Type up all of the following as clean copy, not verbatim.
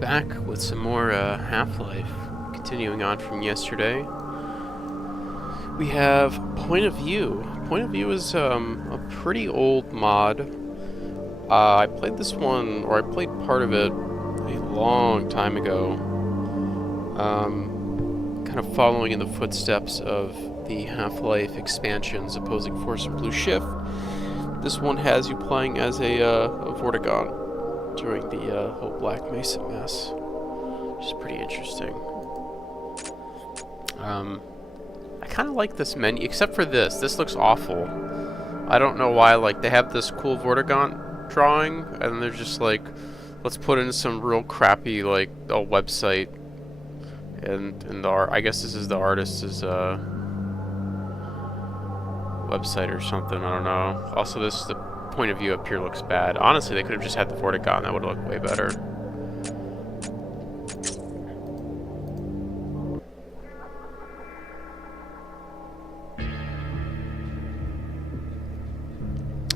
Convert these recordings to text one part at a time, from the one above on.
Back with some more Half-Life, continuing on from yesterday. We have Point of View. Point of View is a pretty old mod. I played this one, or I played part of it a long time ago. Kind of following in the footsteps of the Half-Life expansions, Opposing Force and Blue Shift. This one has you playing as a Vortigaunt during the whole Black Mesa mess, which is pretty interesting. I kind of like this menu, except for this. This looks awful. I don't know why. Like, they have this cool Vortigaunt drawing, and they're just like, let's put in some real crappy, like, a website. And the art, I guess this is the artist's website or something. I don't know. Also, the point of view up here looks bad. Honestly, they could have just had the Vortigaunt. That would look way better.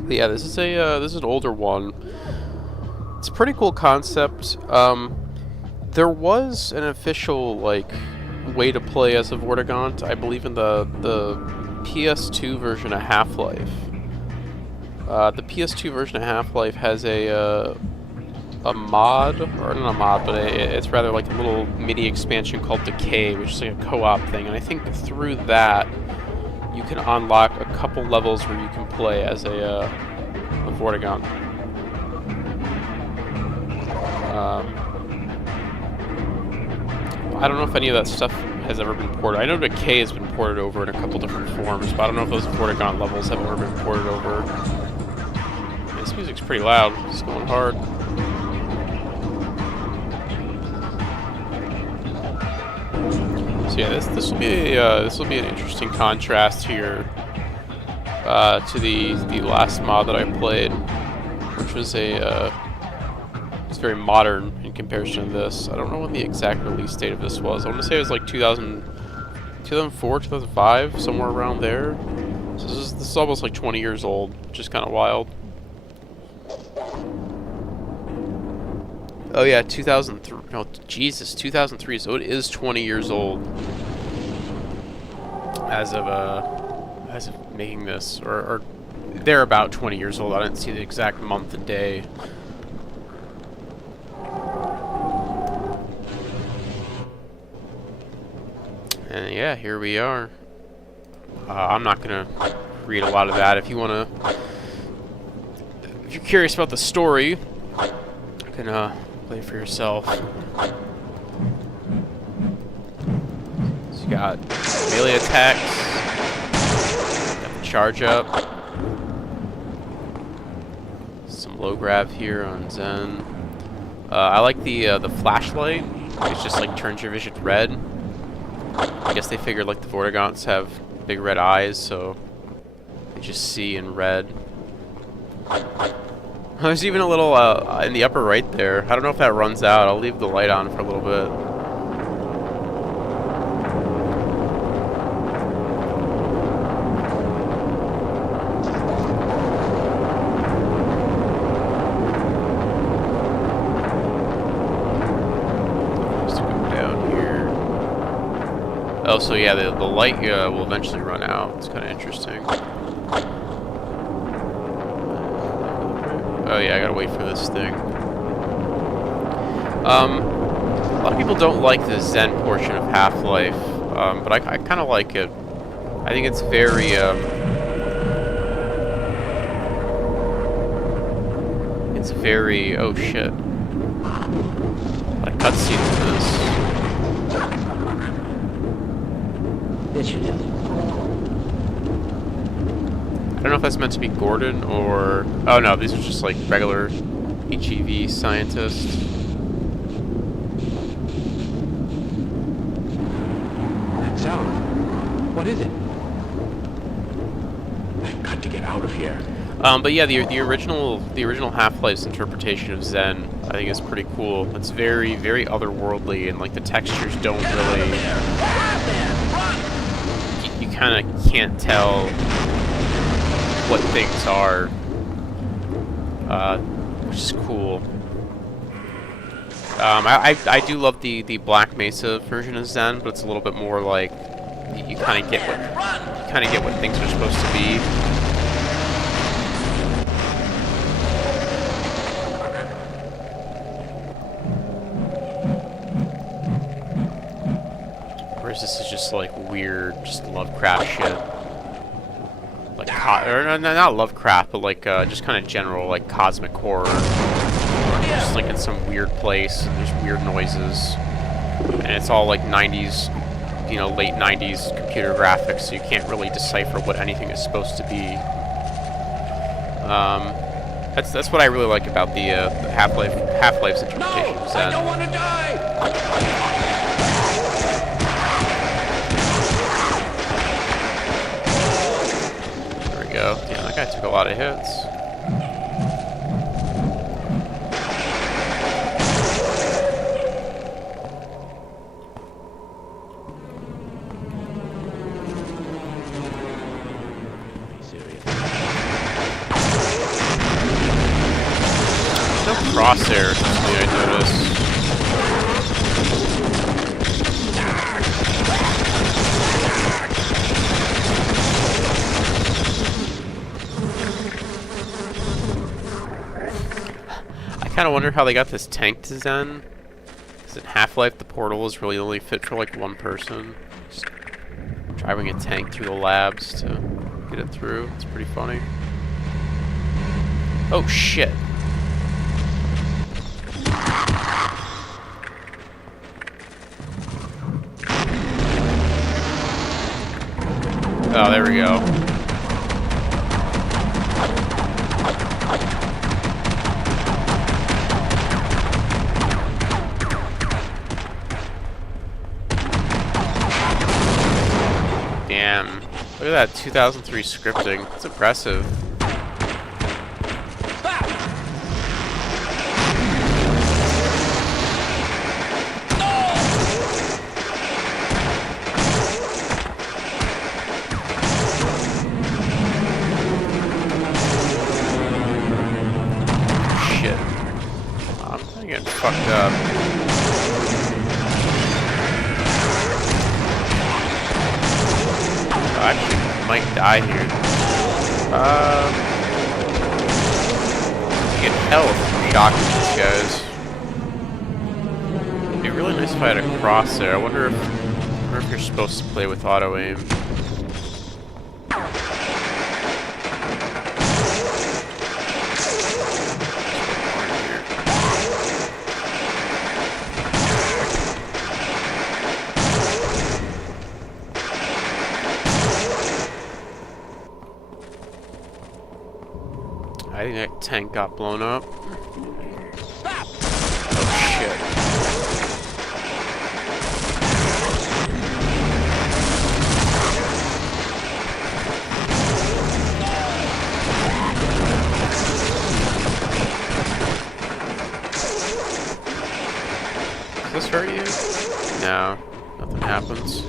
But yeah, this is an older one. It's a pretty cool concept. There was an official like way to play as a Vortigaunt, I believe, in the PS2 version of Half-Life. The PS2 version of Half-Life has a mod, or not a mod, but it's rather like a little mini expansion called Decay, which is like a co-op thing. And I think through that, you can unlock a couple levels where you can play as a Vortigaunt. I don't know if any of that stuff has ever been ported. I know Decay has been ported over in a couple different forms, but I don't know if those Vortigaunt levels have ever been ported over. This music's pretty loud. It's going hard. So yeah, this will be an interesting contrast here to the last mod that I played, which was it's very modern in comparison to this. I don't know when the exact release date of this was. I want to say it was like 2004, 2005, somewhere around there. So this is almost like 20 years old, which is kind of wild. Oh yeah, 2003. No, Jesus, 2003. So it is 20 years old as of making this, or they're about 20 years old. I didn't see the exact month and day. And yeah, here we are. I'm not gonna read a lot of that. If you're curious about the story, you can play for yourself. So you got melee attacks, got the charge up, some low grav here on Zen. I like the flashlight. It just like turns your vision red. I guess they figured like the Vortigaunts have big red eyes, so they just see in red. There's even a little in the upper right there. I don't know if that runs out. I'll leave the light on for a little bit. Just to go down here. Oh, so yeah, the light will eventually run out. It's kind of interesting. Oh yeah, I gotta wait for this thing. A lot of people don't like the Zen portion of Half-Life, but I kind of like it. I think it's very, oh shit. What a cutscene is this? This should help. I don't know if that's meant to be Gordon or... Oh no, these are just like regular HEV scientists. That sound. What is it? I've got to get out of here. But yeah, the original Half-Life's interpretation of Zen, I think, is pretty cool. It's very, very otherworldly, and like the textures don't really... You kind of can't tell what things are, which is cool. I do love the Black Mesa version of Zen, but it's a little bit more like you kind of get what things are supposed to be. Whereas this is just like weird, just Lovecraft shit. Like, or not Lovecraft, but like just kind of general like cosmic horror. Just like in some weird place. There's weird noises, and it's all like 90s, you know, late 90s computer graphics, so you can't really decipher what anything is supposed to be. That's what I really like about the Half-Life's interpretation of Zen. I don't want to die! There we go. Yeah, that guy took a lot of hits. Crosshair is something I noticed. I kind of wonder how they got this tank to Zen. Because in Half-Life, the portal is really only fit for like one person. Just driving a tank through the labs to get it through. It's pretty funny. Oh shit. Oh, there we go. Damn. Look at that 2003 scripting. It's impressive. Getting fucked up. I actually might die here. Get health from shocking these guys. It'd be really nice if I had a crosshair. I wonder if you're supposed to play with auto aim. I think that tank got blown up. Oh shit. Does this hurt you? No, nothing happens.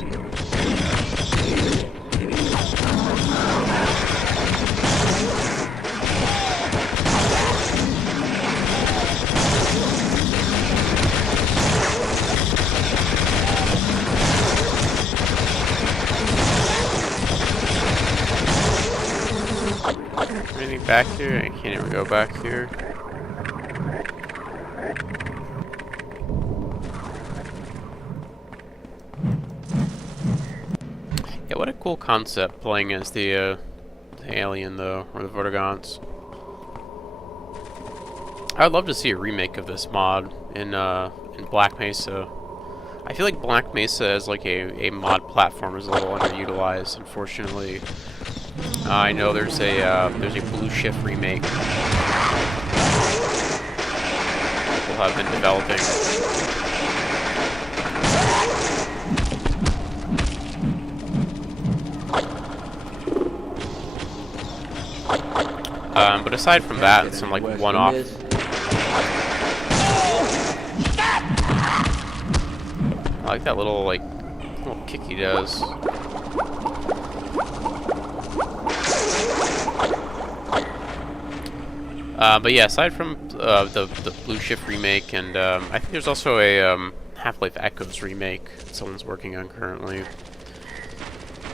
Anything back here? I can't even go back here. Yeah, what a cool concept playing as the alien though, or the Vortigaunts. I would love to see a remake of this mod in Black Mesa. I feel like Black Mesa as like a mod platform is a little underutilized, unfortunately. I know there's a Blue Shift remake people have been developing. But aside from that, and some like one-off. I like that little kick he does. But yeah, aside from the Blue Shift remake, and I think there's also a Half-Life Echoes remake someone's working on currently.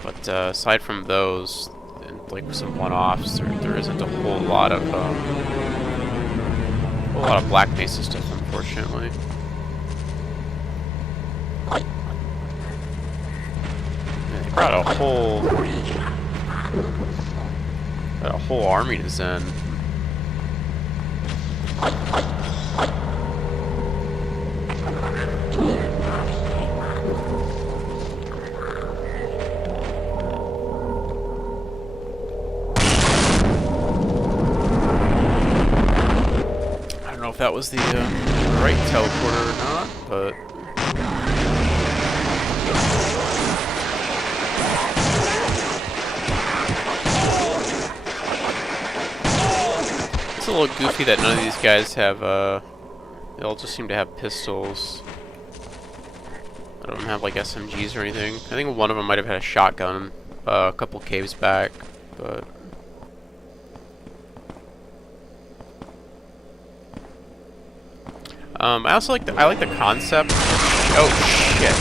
But aside from those, and like some one-offs, there isn't a whole lot of Black Mesa stuff, unfortunately. Yeah, they brought a whole army to Zen. I don't know if that was the right teleporter or not, but it's a little goofy that none of these guys have, they all just seem to have pistols. I don't have like SMGs or anything. I think one of them might have had a shotgun a couple caves back, but I also like the concept. Oh shit.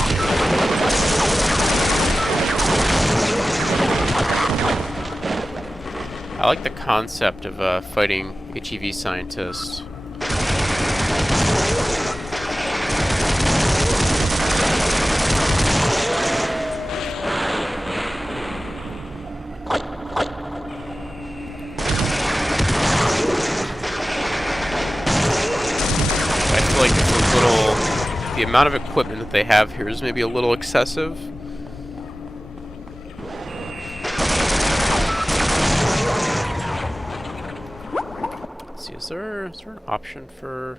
I like the concept of fighting HEV scientists. The amount of equipment that they have here is maybe a little excessive. Let's see, is there an option for...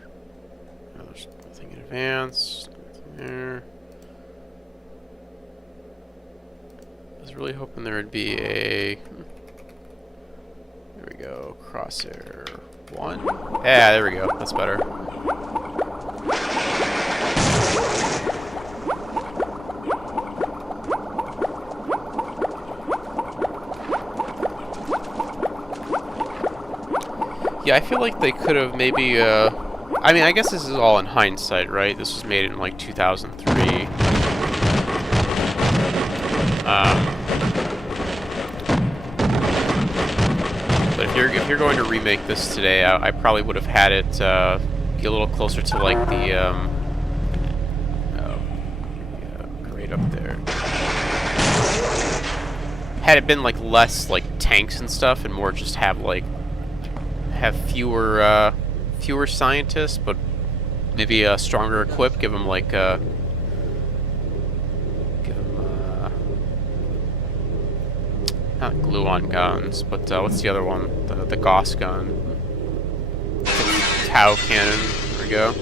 No, there's nothing in advance. Nothing there. I was really hoping there would be a... There we go, crosshair 1. Yeah, there we go, that's better. Yeah, I feel like they could have maybe, I mean, I guess this is all in hindsight, right? This was made in, like, 2003. But if you're going to remake this today, I probably would have had it, be a little closer to, like, the, oh, yeah, great up there. Had it been, like, less, like, tanks and stuff, and more just have, like, fewer scientists, but maybe stronger equipped. Give them like not glue-on guns, but what's the other one? The Gauss gun, Tau cannon. There we go.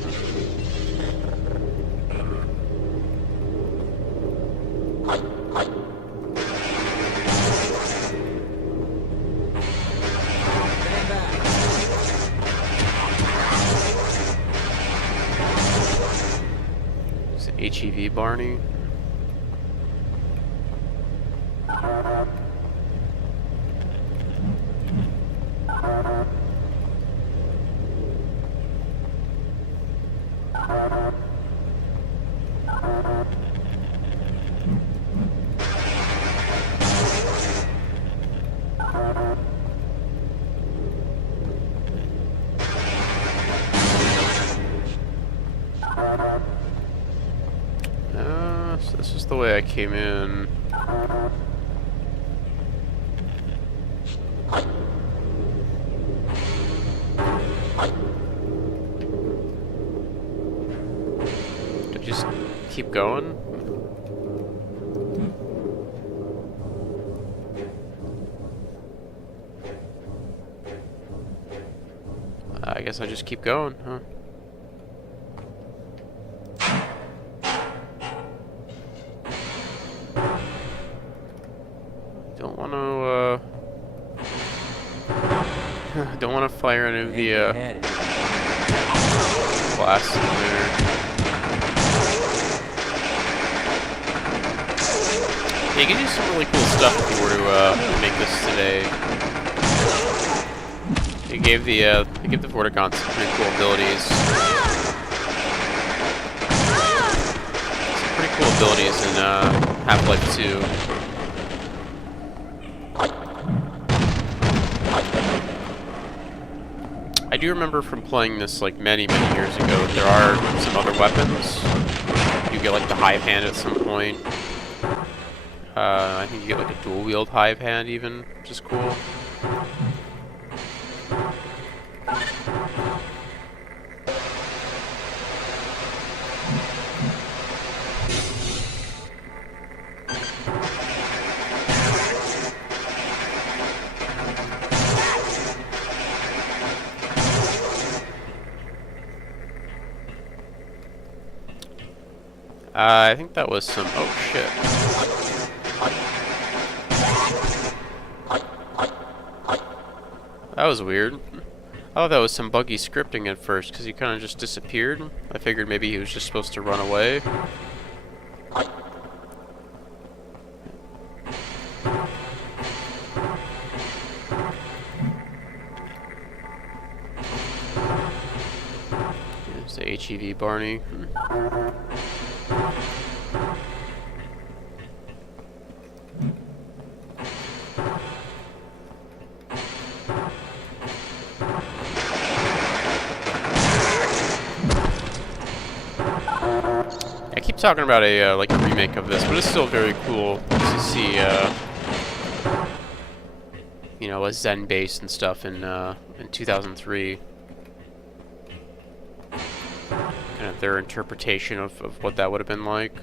HEV Barney. So this is the way I came in. Did you just keep going? I guess I just keep going, huh? Don't want to fire any of the blasts in there. Yeah, you can do some really cool stuff if you were to make this today. They gave the Vortigaunt some pretty cool abilities. Some pretty cool abilities in Half-Life 2. I do remember from playing this like many years ago, there are some other weapons. You get like the hive hand at some point. I think you get like a dual wield hive hand even, which is cool. I think that was some... oh shit. That was weird. I thought that was some buggy scripting at first, because he kind of just disappeared. I figured maybe he was just supposed to run away. There's the HEV Barney. I keep talking about a like a remake of this, but it's still very cool to see you know, a Zen base and stuff in 2003. Kind of their interpretation of what that would have been like.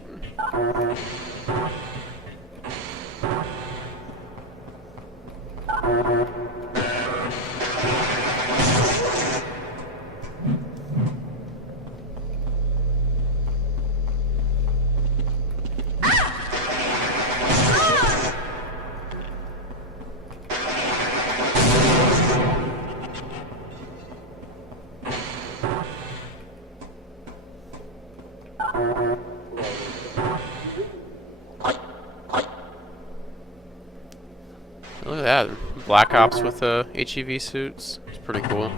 Look at that. Black Ops with HEV suits. It's pretty cool.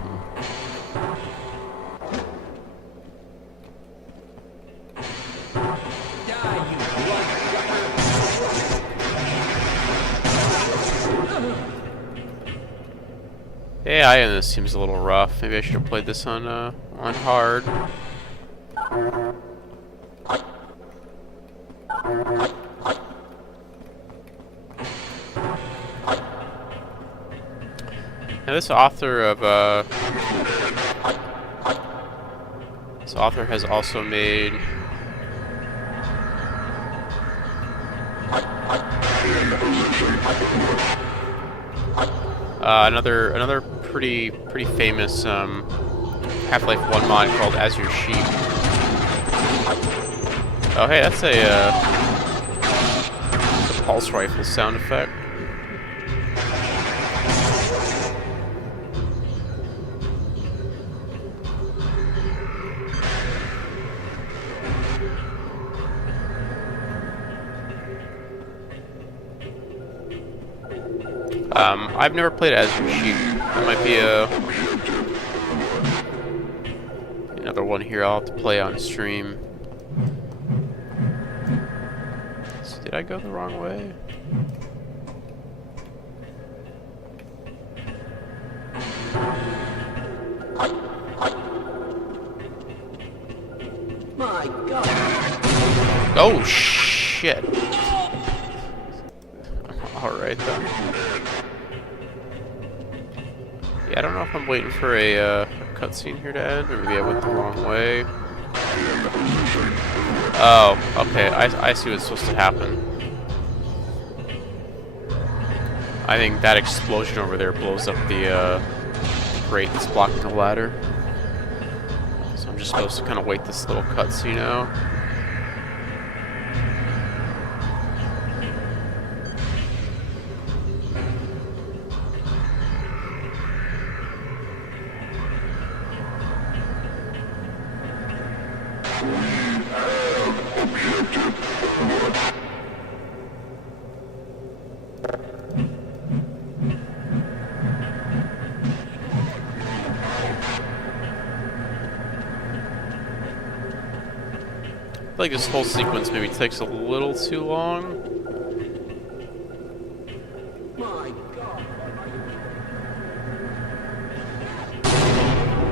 AI in this seems a little rough. Maybe I should have played this on hard. Now this author has also made another pretty famous Half-Life 1 mod called As Your Sheep. Oh hey, that's a pulse rifle sound effect. I've never played As Your Sheep. That might be another one here I'll have to play on stream. So did I go the wrong way? My God! Oh shit! All right then. Yeah, I don't know if I'm waiting for a cutscene here to end, or maybe I went the wrong way. Oh, okay. I see what's supposed to happen. I think that explosion over there blows up the grate that's blocking the ladder. So I'm just supposed to kind of wait this little cutscene out. like this whole sequence maybe takes a little too long.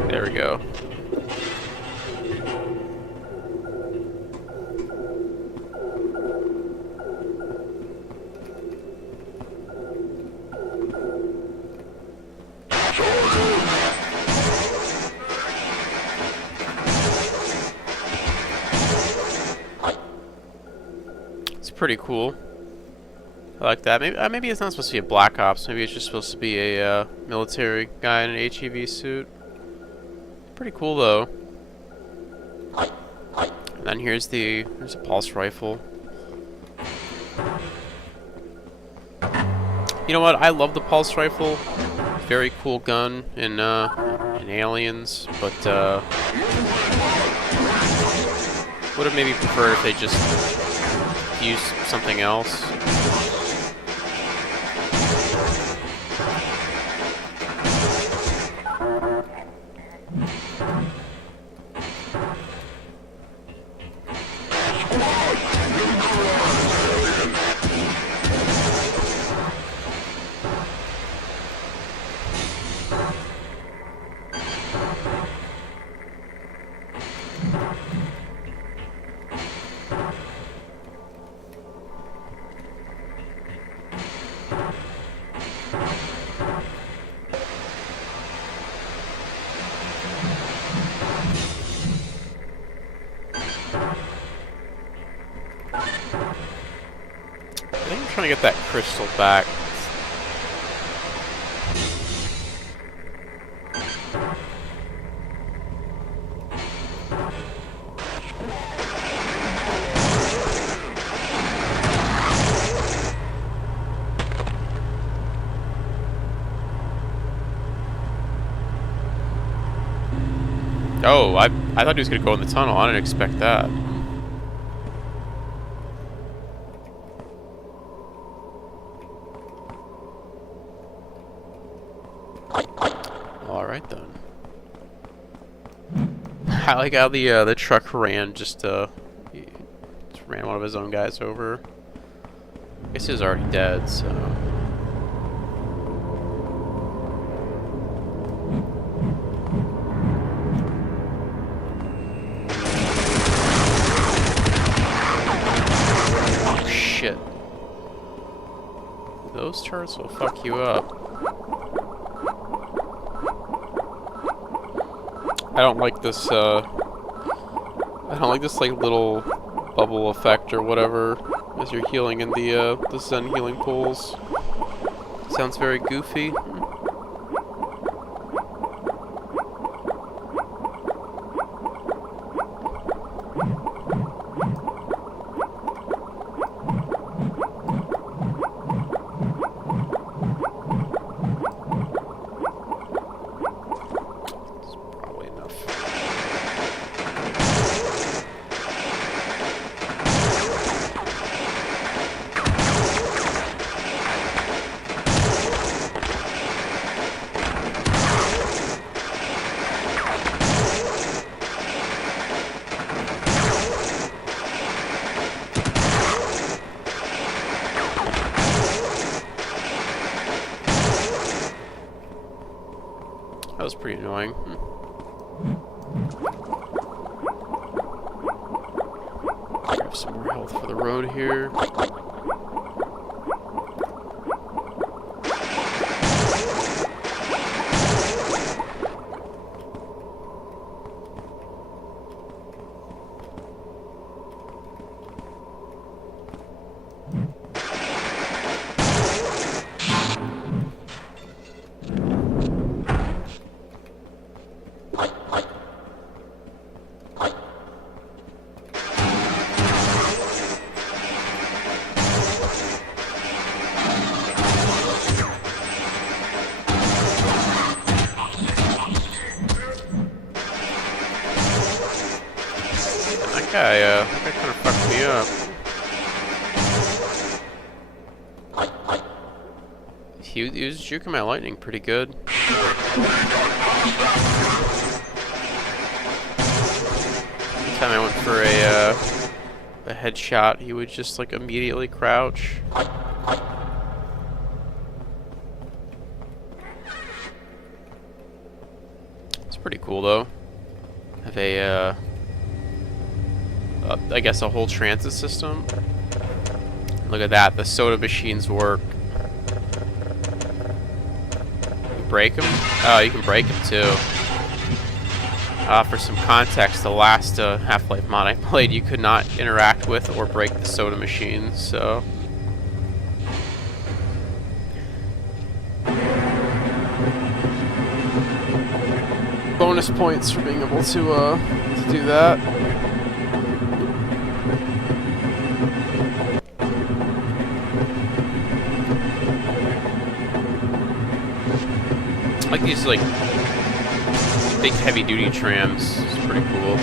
There we go. It's pretty cool. I like that. Maybe it's not supposed to be a Black Ops. Maybe it's just supposed to be a military guy in an HEV suit. Pretty cool though. And then here's a pulse rifle. You know what? I love the pulse rifle. Very cool gun in Aliens, but would have maybe preferred if they just used something else. I think I'm trying to get that crystal back. Oh, I thought he was gonna go in the tunnel. I didn't expect that. Alright then. I like how the truck ran just ran one of his own guys over. I guess he was already dead, so. Oh shit. Those turrets will fuck you up. I don't like this like little bubble effect or whatever as you're healing in the Zen healing pools. Sounds very goofy. That was pretty annoying. Grab some more health for the road here. That guy kind of fucked me up. He was juking my lightning pretty good. Every time I went for a a headshot, he would just like immediately crouch. It's pretty cool though. Have a I guess a whole transit system. Look at that, the soda machines work. You break them? Oh, you can break them too. For some context, the last Half-Life mod I played, you could not interact with or break the soda machines, so... bonus points for being able to do that. I like these, like, big heavy-duty trams. It's pretty cool.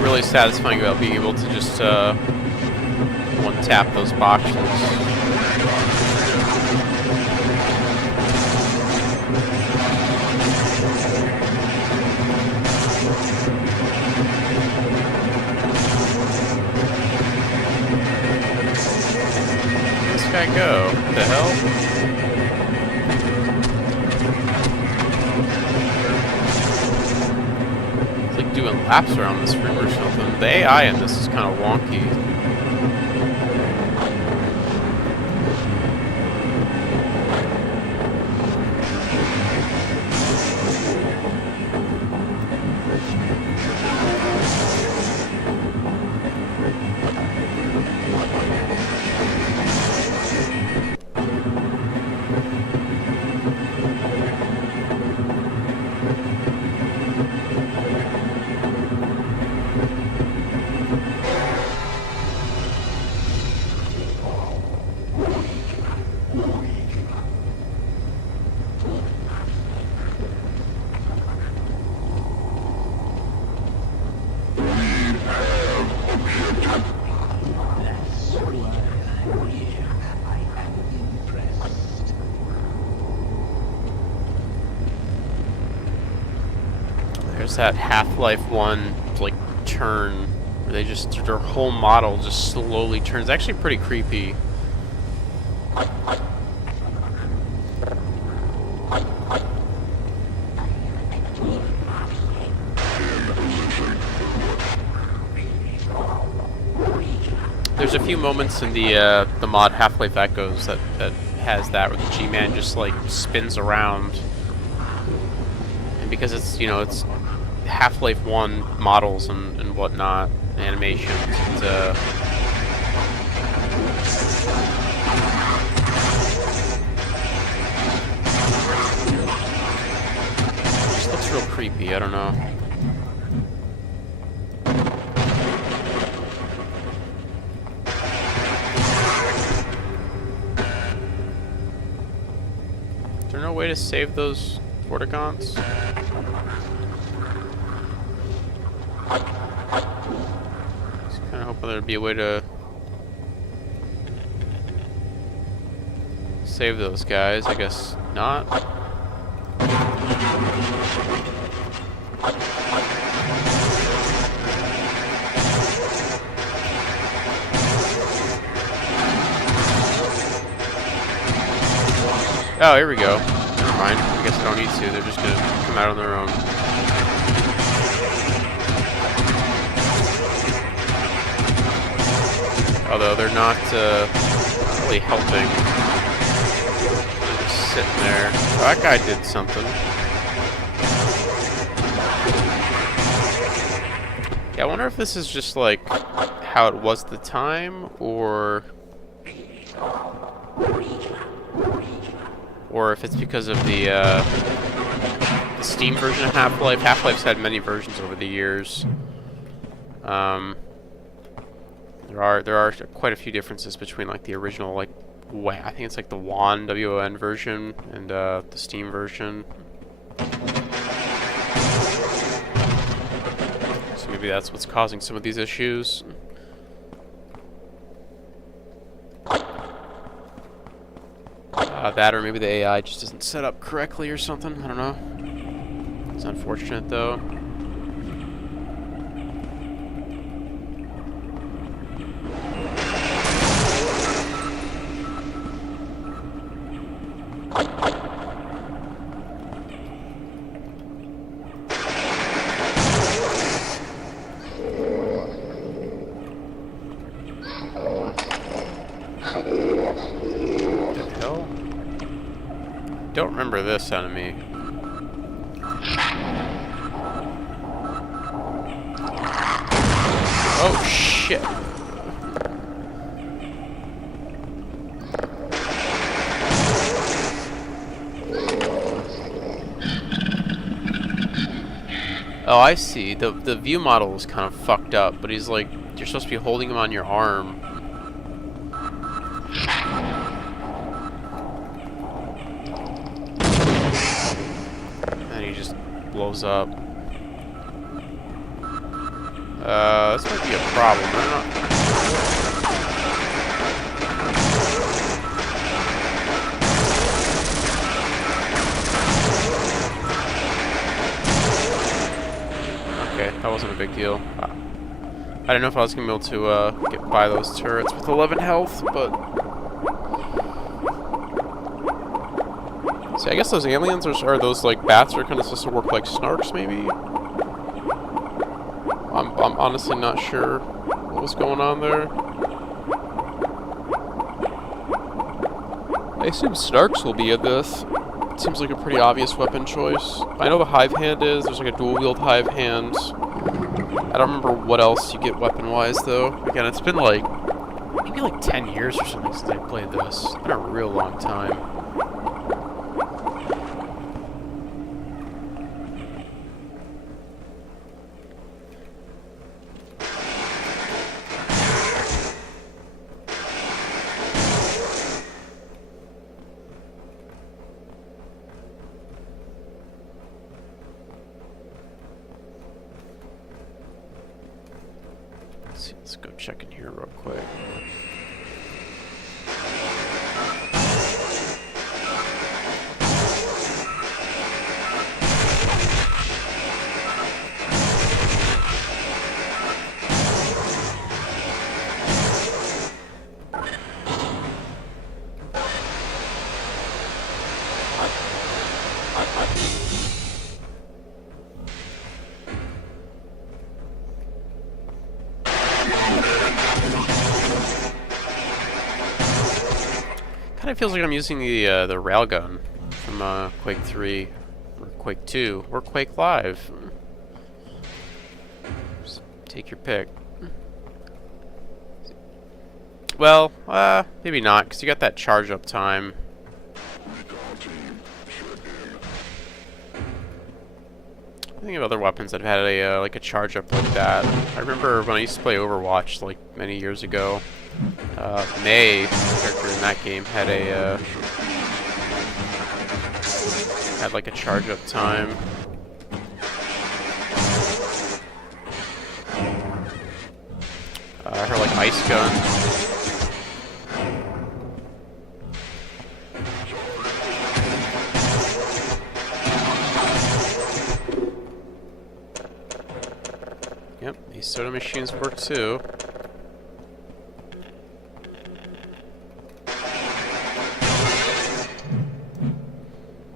Really satisfying about being able to just one tap those boxes. Where'd this guy go? What the hell? Doing laps around this room or something. The AI in this is kind of wonky. There's that Half-Life 1 like turn where they just their whole model just slowly turns. It's actually pretty creepy. There's a few moments in the mod Half-Life Echoes that has that where the G-Man just like spins around, and because it's it's Half-Life 1 models and whatnot, animations, and just looks real creepy. I don't know. Is there no way to save those Vortigaunts? There'd be a way to save those guys. I guess not. Oh, here we go. Never mind. I guess I don't need to. They're just gonna come out on their own. Although they're not really helping. They're just sitting there. Oh, that guy did something. Yeah, I wonder if this is just like how it was at the time, or if it's because of the Steam version of Half-Life. Half-Life's had many versions over the years. There are quite a few differences between like the original, like I think it's like the WON WON version and the Steam version. So maybe that's what's causing some of these issues. That, or maybe the AI just isn't set up correctly or something. I don't know. It's unfortunate though. Don't remember this enemy. Oh shit. Oh, I see. The view model is kind of fucked up, but he's like, you're supposed to be holding him on your arm. Blows up. This might be a problem. I don't know. Okay, that wasn't a big deal. I didn't know if I was gonna be able to get by those turrets with 11 health, but. See, I guess those aliens are those like bats are kind of supposed to work like snarks, maybe. I'm honestly not sure what was going on there. I assume snarks will be in this. It seems like a pretty obvious weapon choice. I know the hive hand is. There's like a dual wield hive hand. I don't remember what else you get weapon wise though. Again, it's been like maybe like 10 years or something since I played this. It's been a real long time. Let's go check in here real quick. Kind of feels like I'm using the railgun from Quake 3, or Quake 2, or Quake Live. Just take your pick. Well, maybe not, because you got that charge up time. I think of other weapons that have had a like a charge up like that. I remember when I used to play Overwatch like many years ago. May, the character in that game, had a had like a charge up time. Her like ice gun. Yep, these soda machines work too.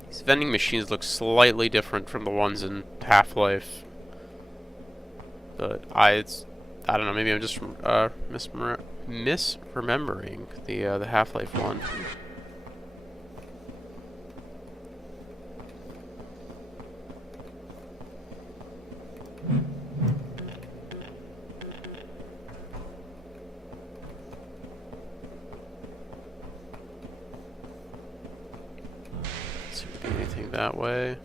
These vending machines look slightly different from the ones in Half-Life. But I don't know, maybe I'm just misremembering the Half-Life one. see if we get anything that way.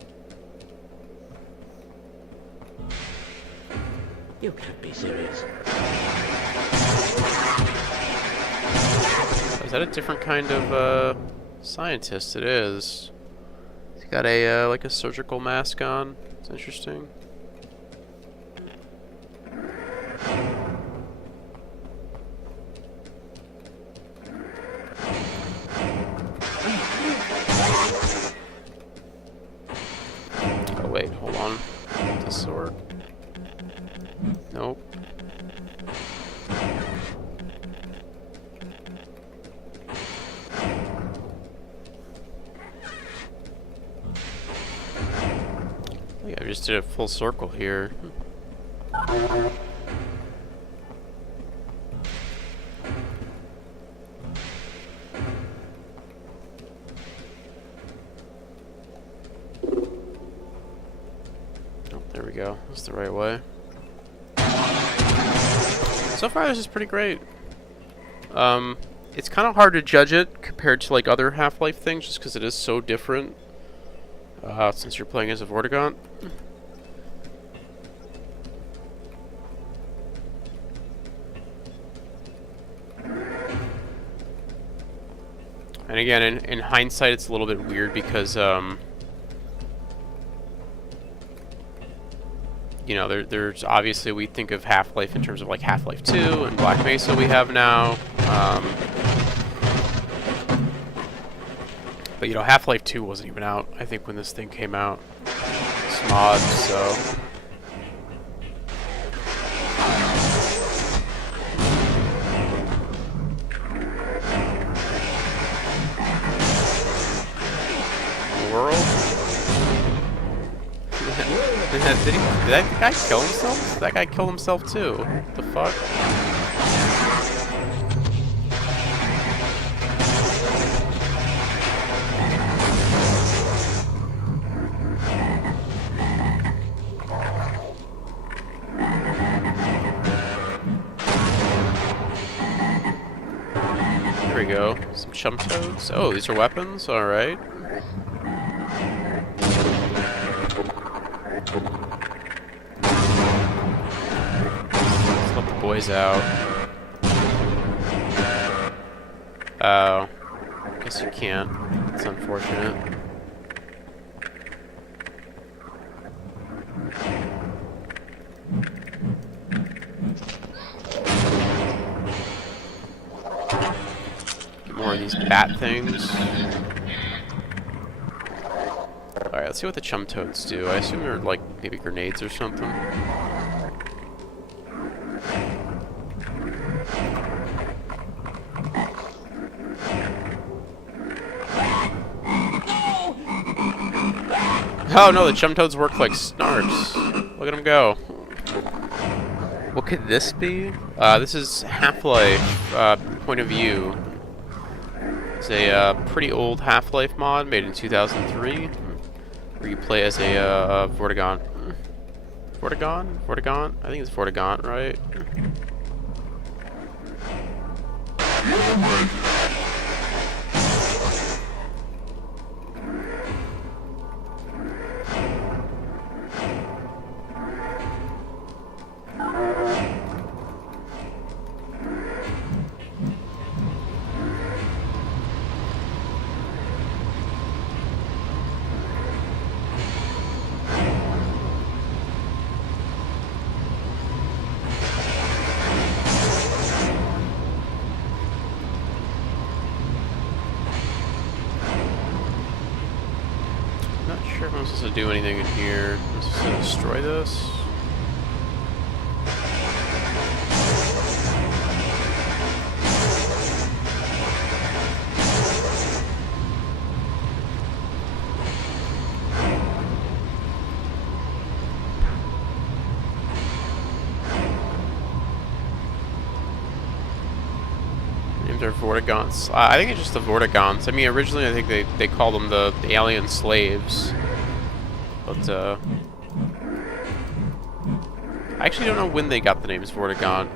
You can't be serious. Is that a different kind of scientist? It is. He's got a like a surgical mask on. It's interesting. Oh wait, hold on. This sword. Nope. Yeah, I just did a full circle here. Oh, there we go. That's the right way. So far, this is pretty great. It's kind of hard to judge it compared to like other Half-Life things, just because it is so different. Since you're playing as a Vortigaunt. And again, in hindsight, it's a little bit weird because, you know, there's obviously, we think of Half-Life in terms of like Half-Life 2 and Black Mesa we have now. But, you know, Half-Life 2 wasn't even out, I think, when this thing came out. It's mod, so... World? Did that guy kill himself? That guy killed himself, too. What the fuck? There we go. Some chum toads. Oh, these are weapons? Alright. Let's let the boys out. Oh. Guess you can't. It's unfortunate. More of these bat things. Alright, let's see what the chum toads do. I assume they're like maybe grenades or something. Oh no, the chum toads work like snarks. Look at them go. What could this be? This is Half-Life point of view. It's a pretty old Half-Life mod made in 2003, where you play as a Vortigaunt. Vortigaunt? I think it's Vortigaunt, right? Not sure if I'm supposed to do anything in here. I'm supposed to destroy this. Named are Vortigaunts. I think it's just the Vortigaunts. I mean, originally I think they called them the alien slaves. But, I actually don't know when they got the names Vortigaunt.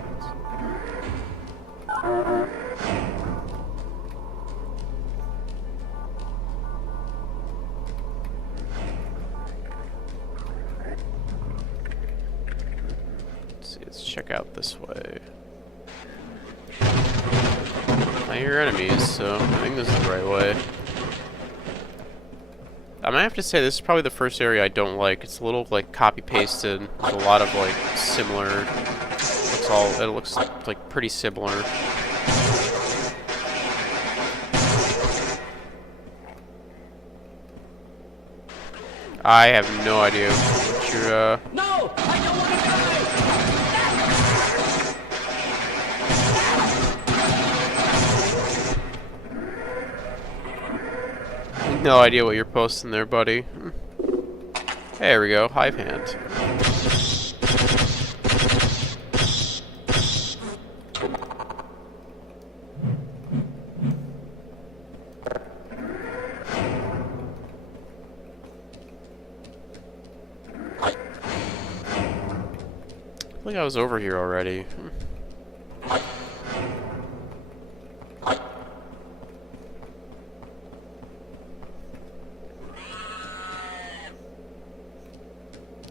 check out this way. I hear enemies, so I think this is the right way. I might have to say this is probably the first area I don't like. It's a little like copy pasted with a lot of like similar. It looks like pretty similar. I have no idea what you're No! I don't want to die! no idea what you're posting there, buddy. There we go, hive hand. I think I was over here already.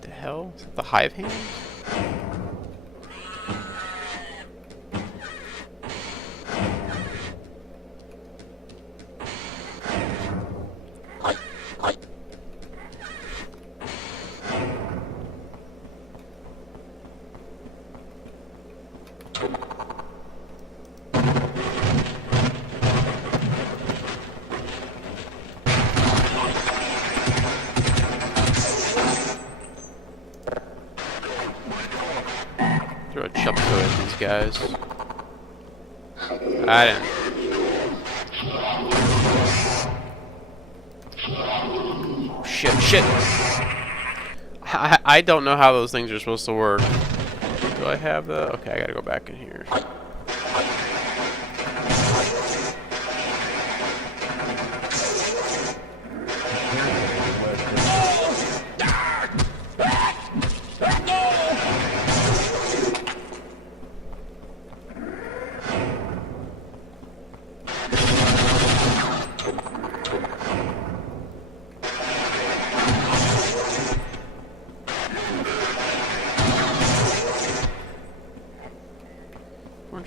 The hell? Is that the hive hand? Throw a chop at these guys. I didn't. Shit. I don't know how those things are supposed to work. Do I have the... Okay, I gotta go back in here.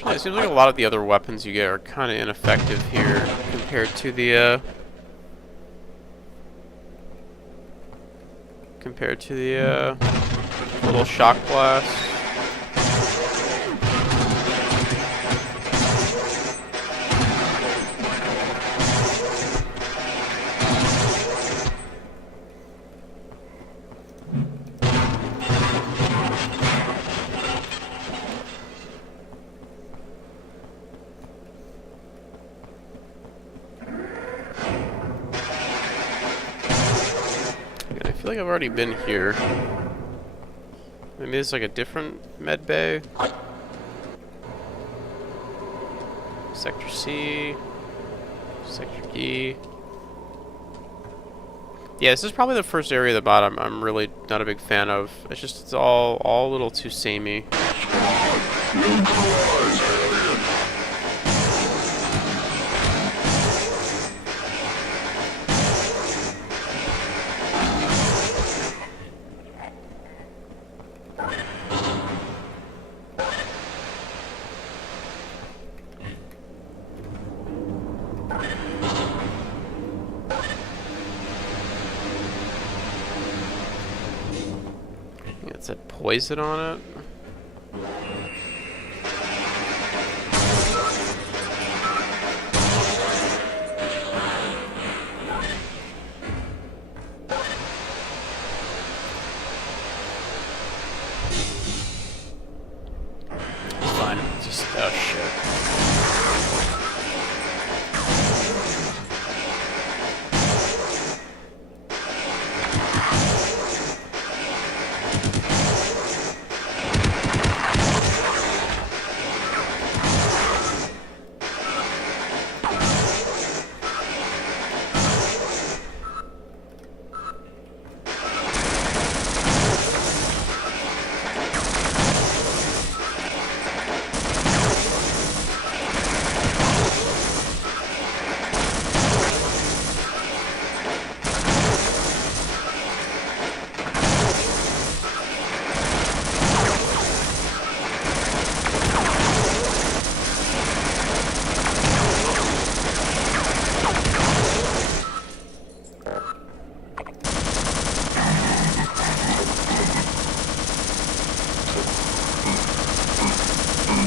It seems like a lot of the other weapons you get are kind of ineffective here compared to the little shock blast. I feel like I've already been here. Maybe it's like a different med bay. Sector C. Sector D. Yeah, this is probably the first area of the bottom I'm really not a big fan of. It's all a little too samey. It said poison on it. It's fine. It's just oh shit.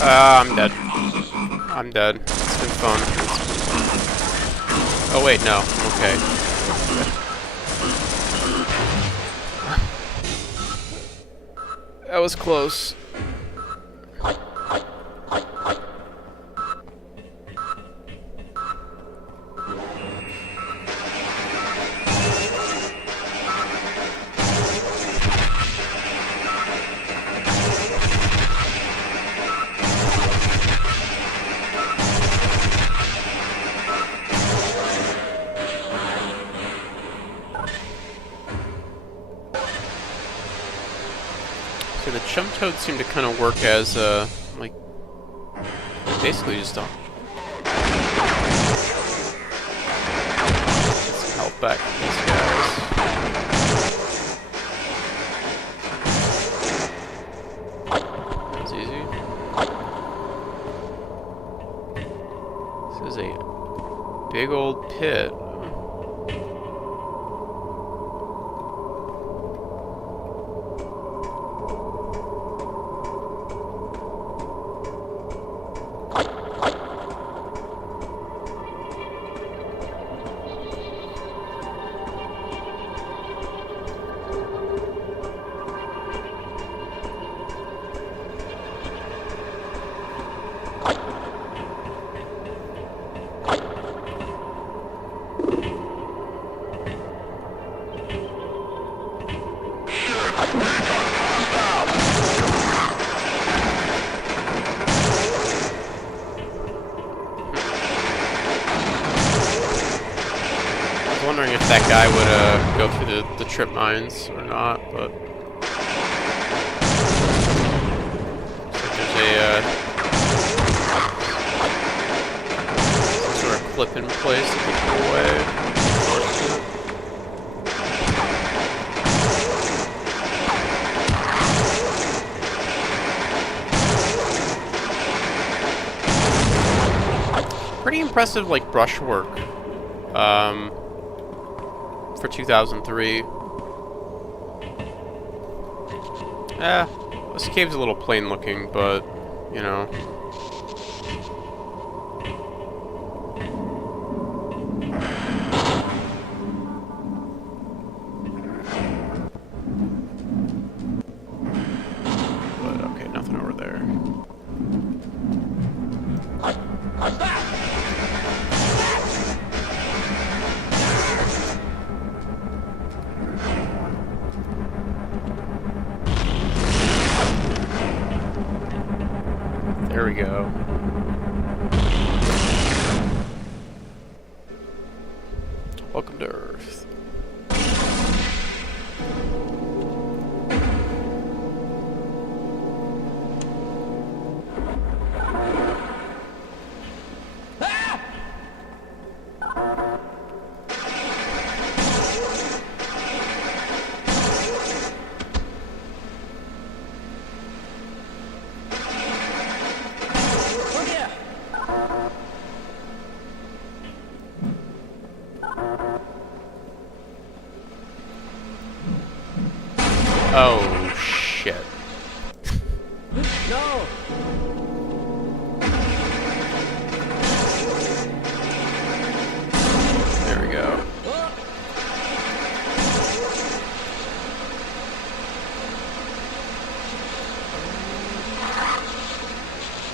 I'm dead. I'm dead. It's been fun. Oh wait, no. Okay. That was close. So the chump toads seem to kind of work as, like, basically just a... Let's help back these guys. That was easy. This is a big old pit. I was wondering if that guy would go through the trip mines or not, but looks like there's a some sort of clip in place to keep it away. Pretty impressive, like, brushwork. For 2003. This cave's a little plain looking, but, you know. But, okay, nothing over there. There we go. Welcome to Earth. Oh, shit. No! There we go.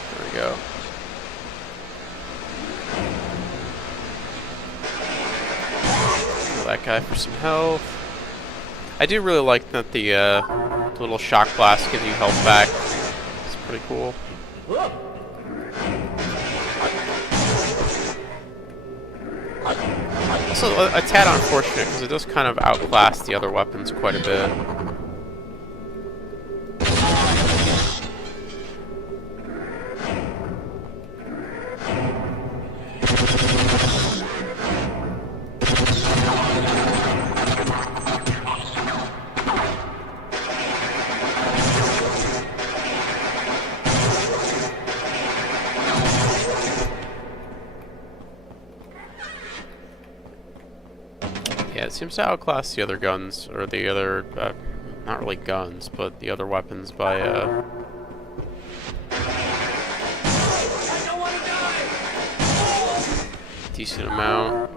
There we go. Kill that guy for some health. I do really like that the little shock blast gives you health back. It's pretty cool. Also, a tad unfortunate because it does kind of outclass the other weapons quite a bit. Yeah, it seems to outclass the other guns, or the other, not really guns, but the other weapons by, decent amount.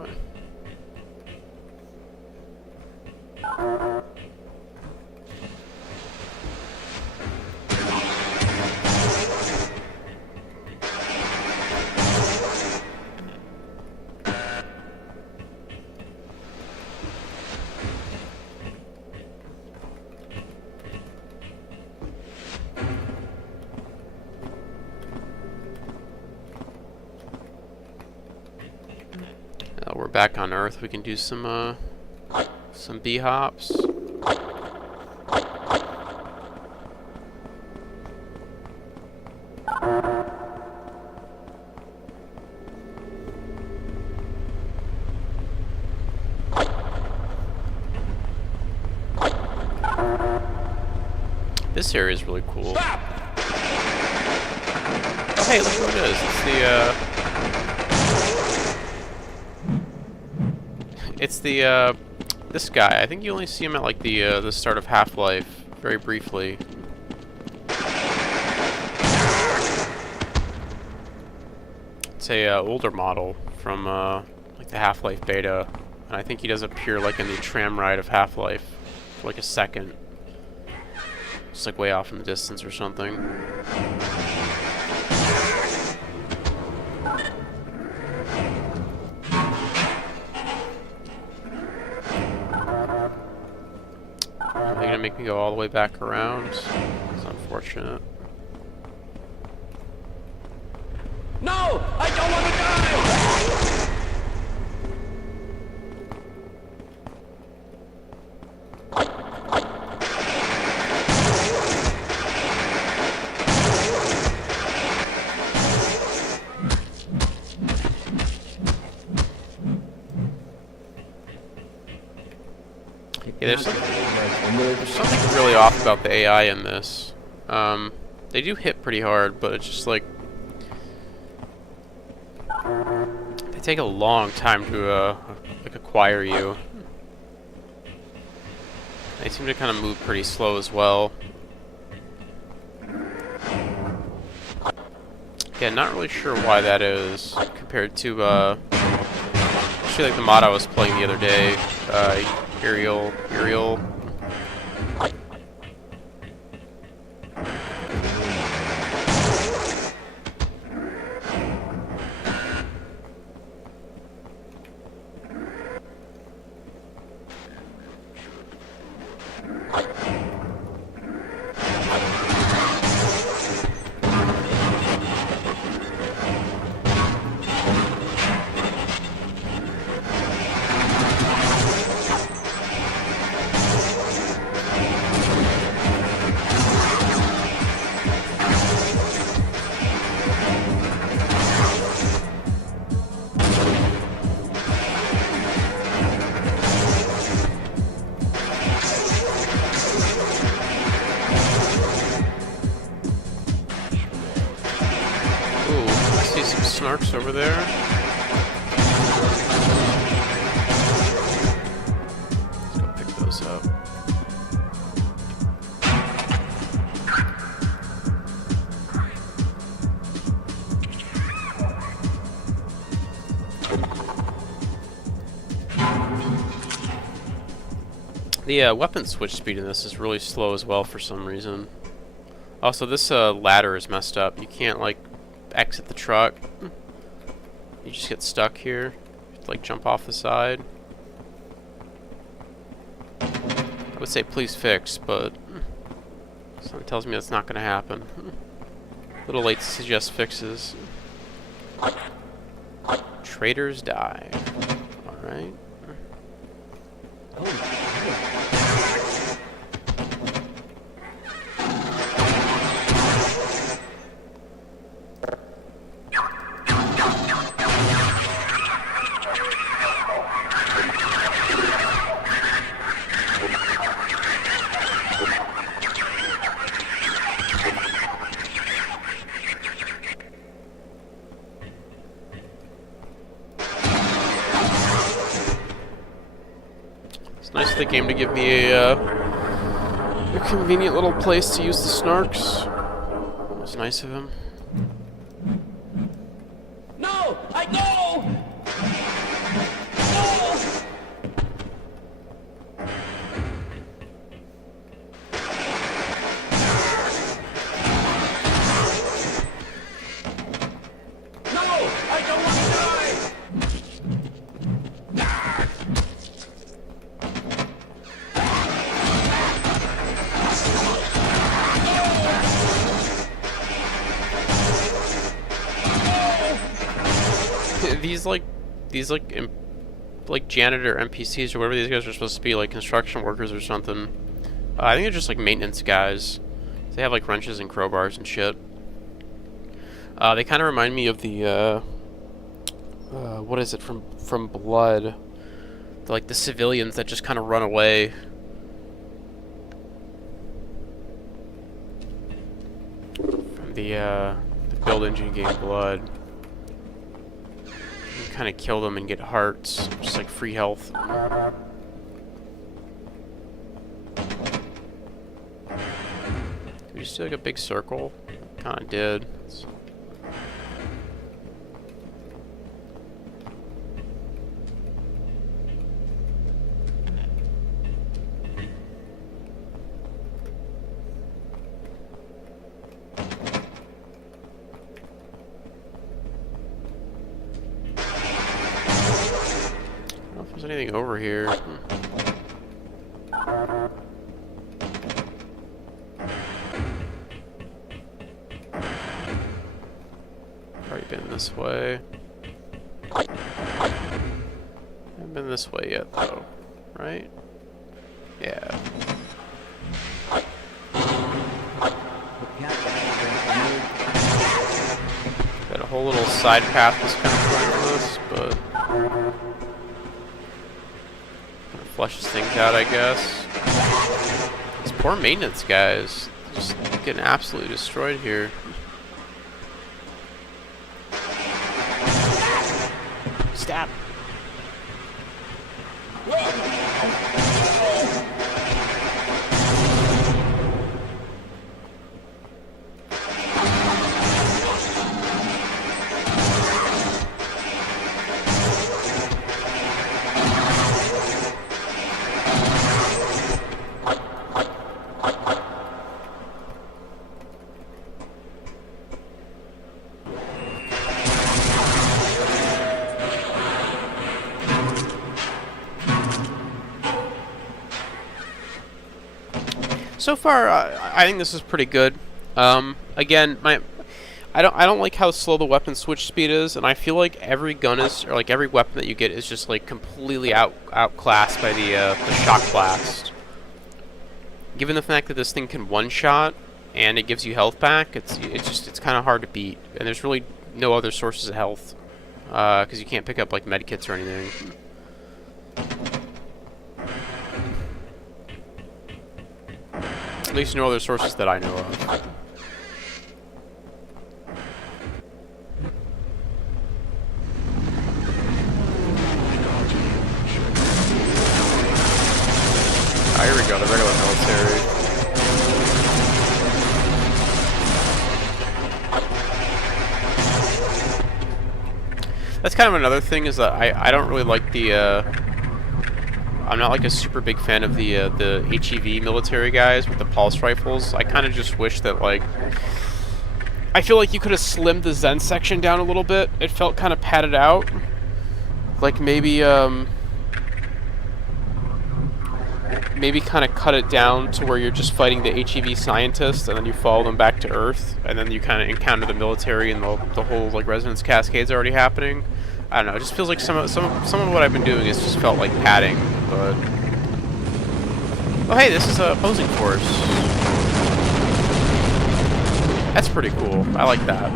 We're back on Earth. We can do some B-hops. This area is really cool. Stop! Oh, hey, look who it is. It's this guy. I think you only see him at like the start of Half-Life, very briefly. It's a older model from like the Half-Life beta, and I think he does appear like in the tram ride of Half-Life for like a second. Just like way off in the distance or something. Are they gonna make me go all the way back around? It's unfortunate. No! I don't want to die! Yeah, there's something really off about the AI in this. They do hit pretty hard, but it's just like they take a long time to like acquire you. They seem to kind of move pretty slow as well. Yeah, not really sure why that is compared to actually like the mod I was playing the other day, Uriel. Snarks over there. Let's go pick those up. The weapon switch speed in this is really slow as well for some reason. Also, this ladder is messed up. You can't like exit the truck. You just get stuck here. You have to, like, jump off the side. I would say please fix, but something tells me that's not going to happen. A little late to suggest fixes. Traitors die. Alright. Nice of the game to give me a convenient little place to use the snarks. It was nice of him. No! I go! these like janitor NPCs or whatever these guys are supposed to be, like construction workers or something. I think they're just like maintenance guys. They have like wrenches and crowbars and shit. They kind of remind me of the what is it from Blood? Like the civilians that just kind of run away. From the build engine game Blood. You kind of kill them and get hearts, just like free health. Did we just do like a big circle? Kind of did. There's anything over here. Already been this way. Haven't been this way yet though, right? Yeah. Got a whole little side path that's kind of pointless, but flushes things out, I guess. These poor maintenance guys just getting absolutely destroyed here. Stab. So far, I think this is pretty good. Again, I don't like how slow the weapon switch speed is, and I feel like every gun is, or like every weapon that you get is just like completely outclassed by the shock blast. Given the fact that this thing can one-shot and it gives you health back, it's kind of hard to beat, and there's really no other sources of health because you can't pick up like medkits or anything. At least no other sources that I know of. Ah, here we go, the regular military. That's kind of another thing, is that I don't really like the I'm not like a super big fan of the HEV military guys with the pulse rifles. I kind of just wish that, like, I feel like you could have slimmed the Zen section down a little bit. It felt kind of padded out. Like maybe kind of cut it down to where you're just fighting the HEV scientists, and then you follow them back to Earth, and then you kind of encounter the military, and the whole like resonance cascade's already happening. I don't know. It just feels like some of what I've been doing has just felt like padding. But oh, hey, this is a opposing force. That's pretty cool. I like that.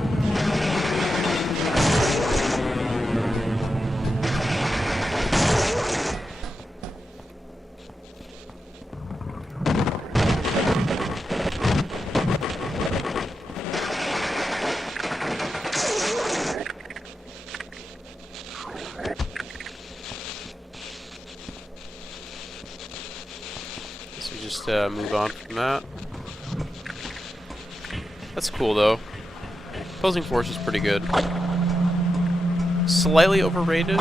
Move on from that. That's cool though. Opposing force is pretty good. Slightly overrated.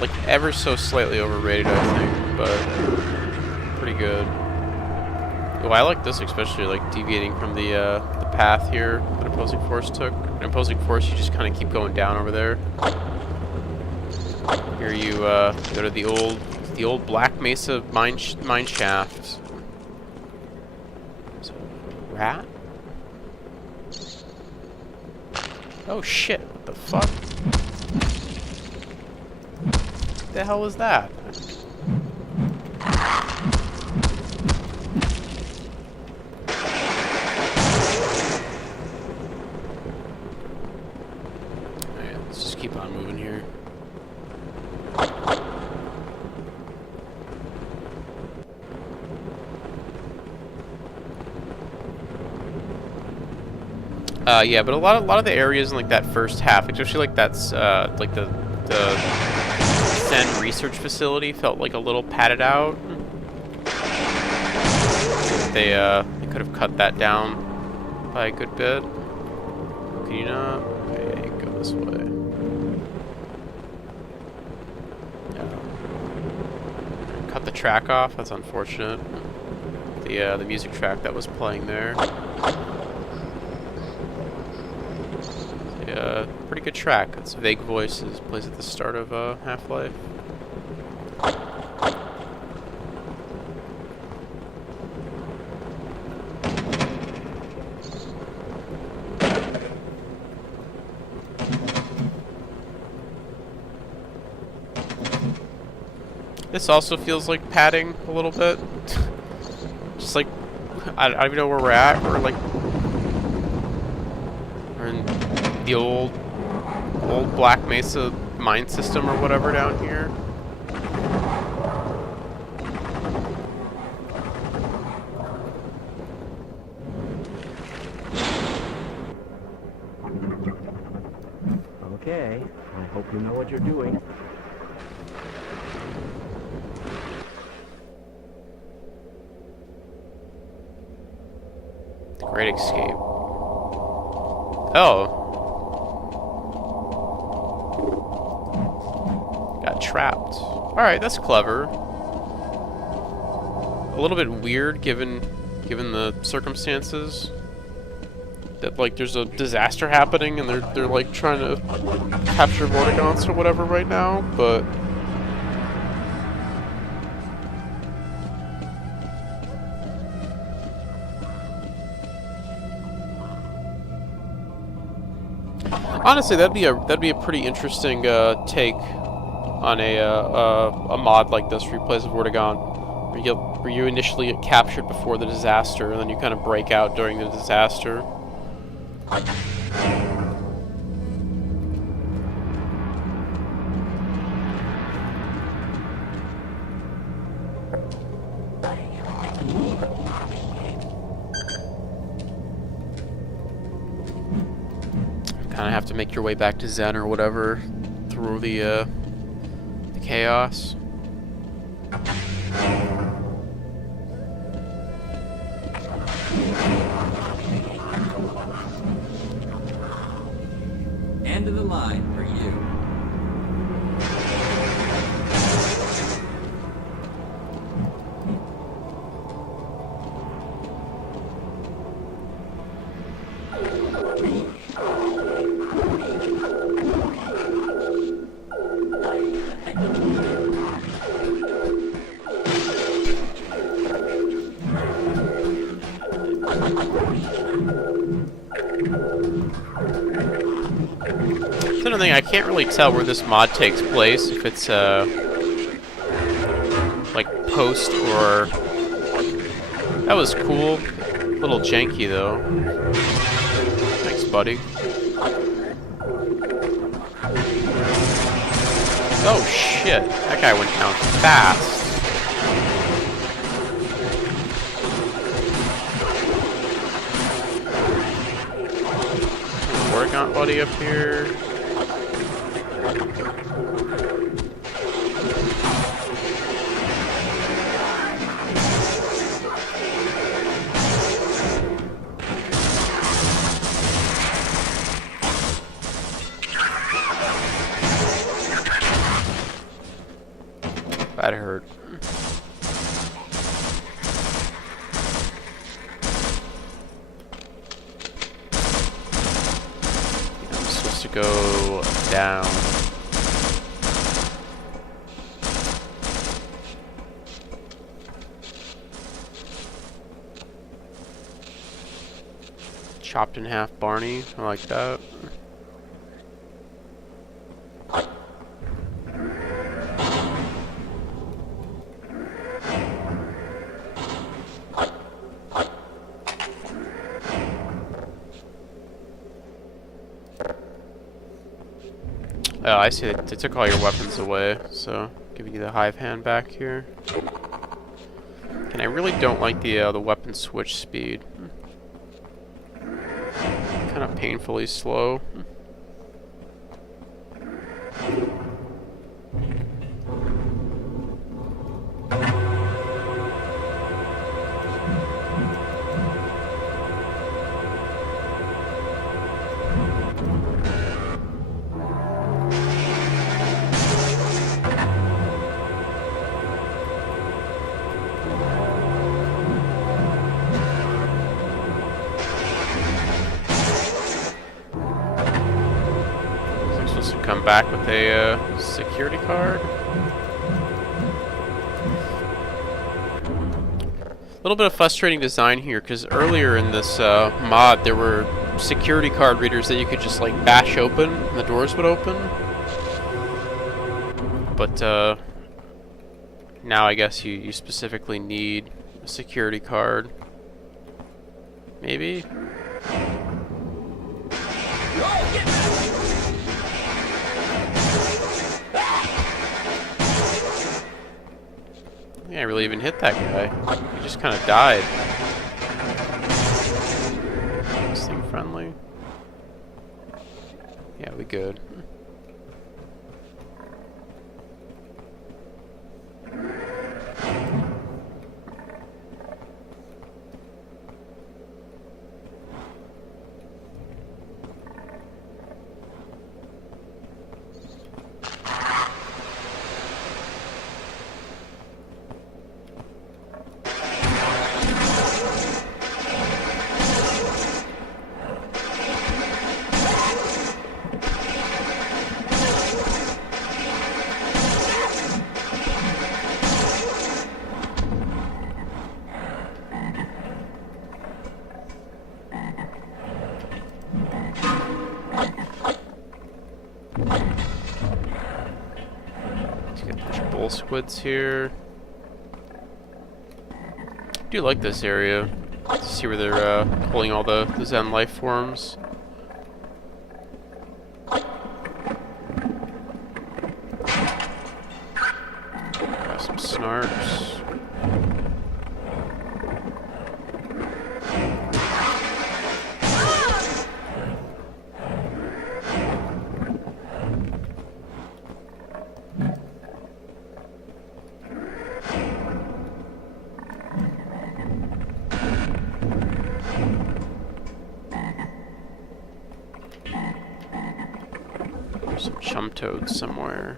Like ever so slightly overrated, I think, but pretty good. Oh, I like this especially, like deviating from the path here that opposing force took. In opposing force, you just kind of keep going down over there. Here you go to the old Black Mesa mine shaft. rat? Oh shit, what the fuck? What the hell was that? Alright, let's just keep on moving here. Yeah, but a lot of the areas in like that first half, especially like that's like the Zen research facility, felt like a little padded out. They could have cut that down by a good bit. Can you not? Okay, go this way. Yeah. Cut the track off. That's unfortunate. The music track that was playing there. Pretty good track. It's Vague Voices, plays at the start of Half-Life. This also feels like padding a little bit. Just like, I don't even know where we're at. We're like, we're in the old Black Mesa mine system or whatever down here. Okay, I hope you know what you're doing. Great escape. Oh. Got trapped. Alright, that's clever. A little bit weird given the circumstances. That like there's a disaster happening and they're like trying to capture Vortigaunts or whatever right now, but honestly, that'd be a pretty interesting take on a mod like this where you play as a Vortigaunt, where you initially get captured before the disaster, and then you kind of break out during the disaster. Kind of have to make your way back to Zen or whatever through the chaos. End of the line for you. That's another thing, I can't really tell where this mod takes place, if it's like post or... That was cool. A little janky though. Thanks, buddy. Oh shit, that guy went down fast. Vortigaunt buddy up here. That hurt. I'm supposed to go down. chopped in half Barney. I like that. Oh, I see. They took all your weapons away, so giving you the hive hand back here. And I really don't like the weapon switch speed. Kind of painfully slow. Come back with a security card. A little bit of frustrating design here, because earlier in this mod there were security card readers that you could just like bash open and the doors would open. But now I guess you specifically need a security card. Maybe? Yeah, I really even hit that guy. He just kind of died. This thing friendly? Yeah, we good. Bull squids here. I do like this area. See where they're pulling all the Zen life forms. Got some snarks. Some chum toads somewhere.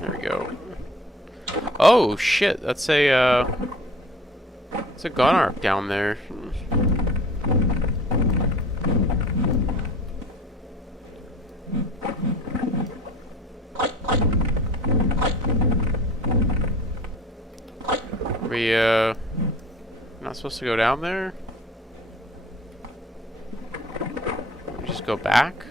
There we go. Oh shit, that's a it's a Gonarch down there. We not supposed to go down there? We just go back?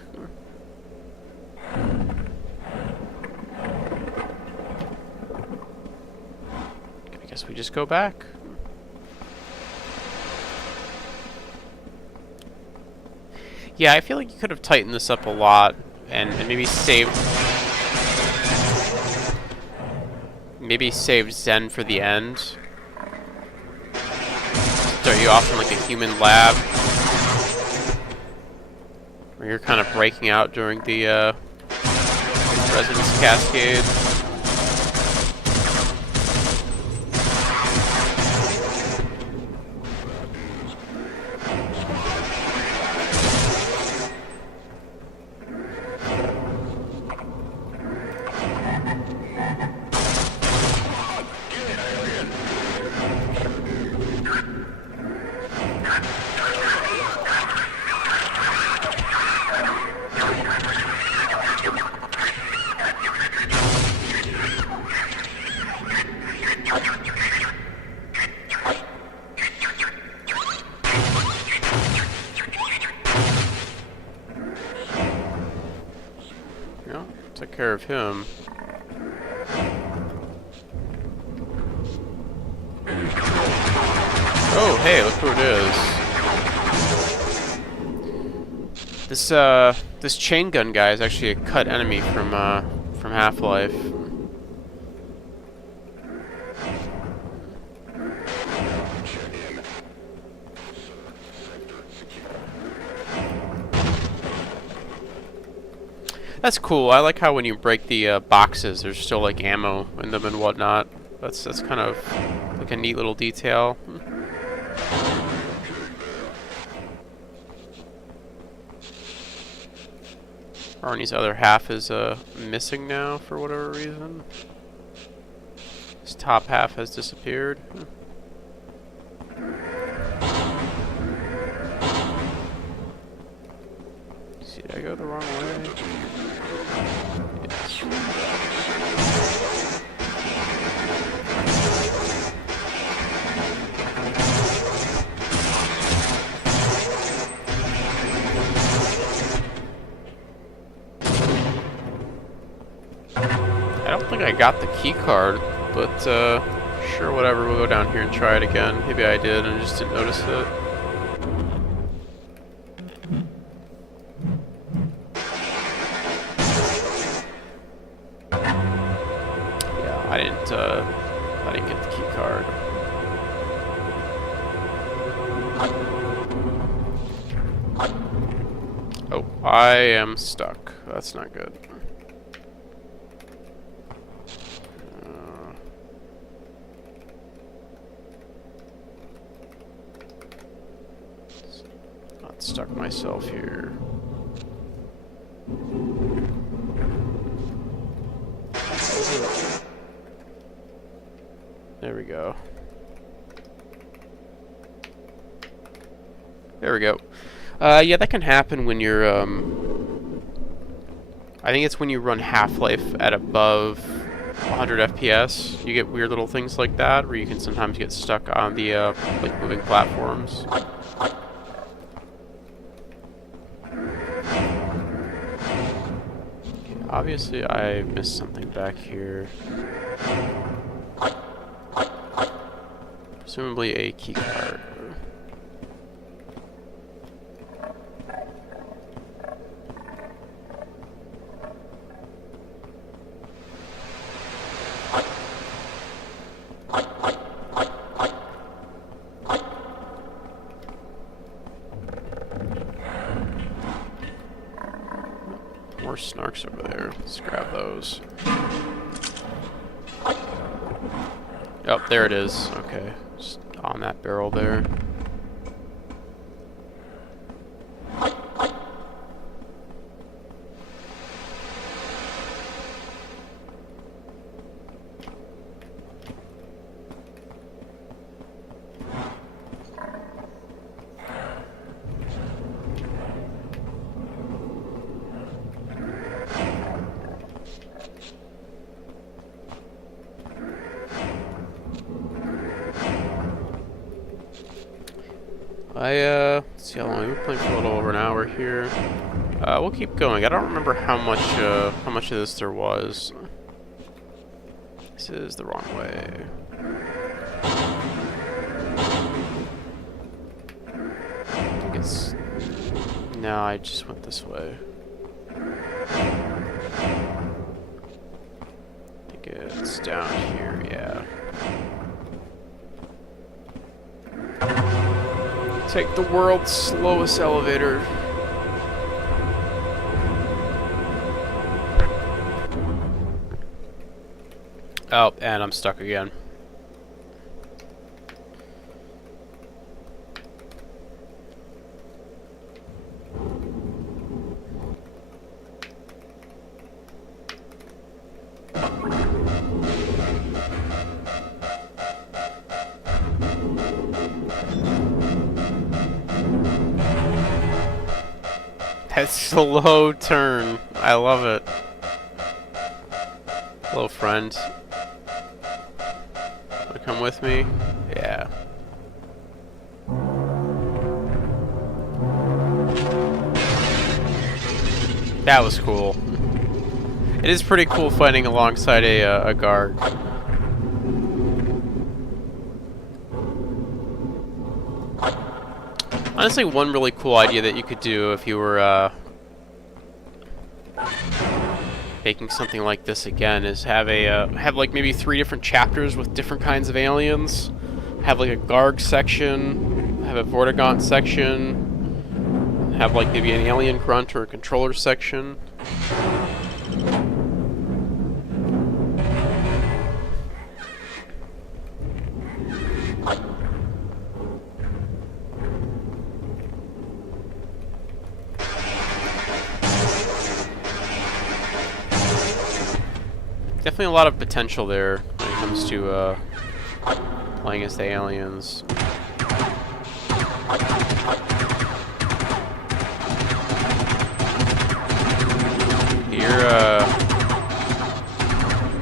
I guess we just go back. Yeah, I feel like you could have tightened this up a lot and maybe saved Zen for the end. Start you off in like a human lab where you're kind of breaking out during the Resonance Cascade. Took care of him. Oh, hey, look who it is. This chain gun guy is actually a cut enemy from Half-Life. That's cool. I like how when you break the boxes, there's still like ammo in them and whatnot. That's kind of like a neat little detail. Arnie's other half is missing now for whatever reason. His top half has disappeared. See, did I go the wrong way? Yes. I don't think I got the key card, but sure, whatever. We'll go down here and try it again. Maybe I did and just didn't notice it. Yeah, I didn't get the key card. Oh, I am stuck. That's not good. Stuck myself here. There we go. There we go. Yeah, that can happen when you're, I think it's when you run Half-Life at above 100 FPS. You get weird little things like that, where you can sometimes get stuck on the, like, moving platforms. Obviously, I missed something back here. Presumably a key card. More snarks over there. Let's grab those. Oh, there it is. Okay. Just on that barrel there. Let's see how long we've been playing for a little over an hour here. We'll keep going. I don't remember how much of this there was. This is the wrong way. I think it's... No, I just went this way. I think it's down here, yeah. Take the world's slowest elevator. Oh, and I'm stuck again. That slow turn. I love it. Hello, friend. Wanna come with me? Yeah. That was cool. It is pretty cool fighting alongside a guard. Honestly, one really cool idea that you could do if you were making something like this again is have have like maybe 3 different chapters with different kinds of aliens. Have like a Garg section, have a Vortigaunt section, have like maybe an alien grunt or a controller section. Definitely a lot of potential there when it comes to playing as the aliens. You're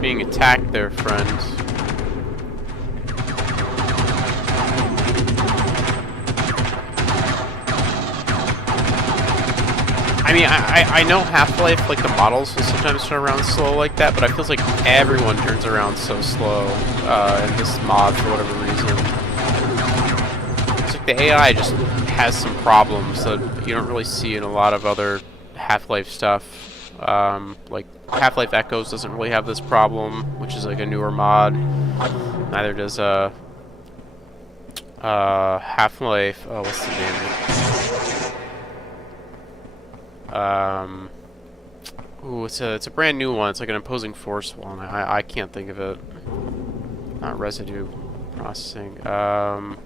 being attacked there, friend. I mean, I know Half-Life, like, the models will sometimes turn around slow like that, but I feel like everyone turns around so slow in this mod for whatever reason. It's like the AI just has some problems that you don't really see in a lot of other Half-Life stuff. Like, Half-Life Echoes doesn't really have this problem, which is like a newer mod. Neither does Half-Life, oh, what's the name? Ooh, it's a brand new one. It's like an opposing force one. I can't think of it. Not residue processing. Oh,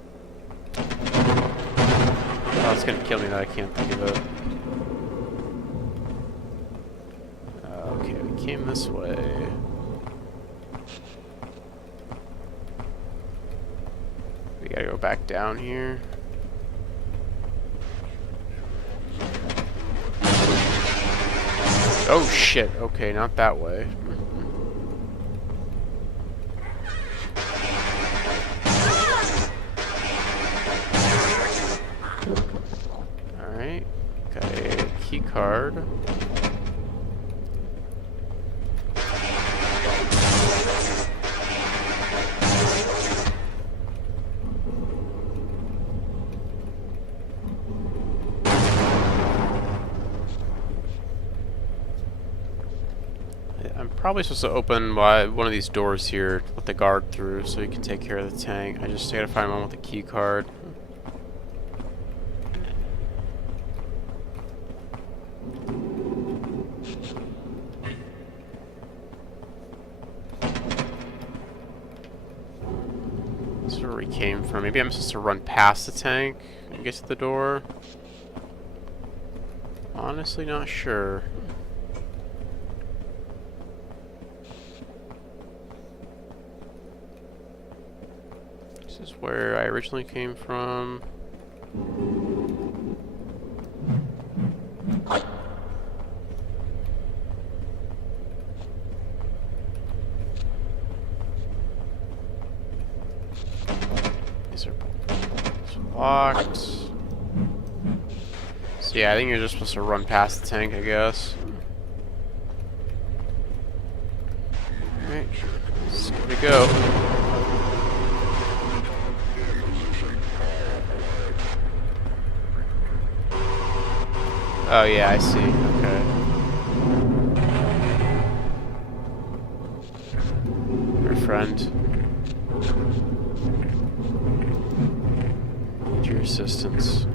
it's gonna kill me that I can't think of it. Okay, we came this way. We gotta go back down here. Oh shit, okay, not that way. Alright, got a key card. I'm probably supposed to open one of these doors here with the guard through so we can take care of the tank. I just gotta find one with a key card. This is where we came from. Maybe I'm supposed to run past the tank and get to the door. Honestly, not sure. This is where I originally came from. These are locked. So yeah, I think you're just supposed to run past the tank, I guess. Alright, let's give it a go. Oh yeah, I see. Okay. Your friend. Need your assistance.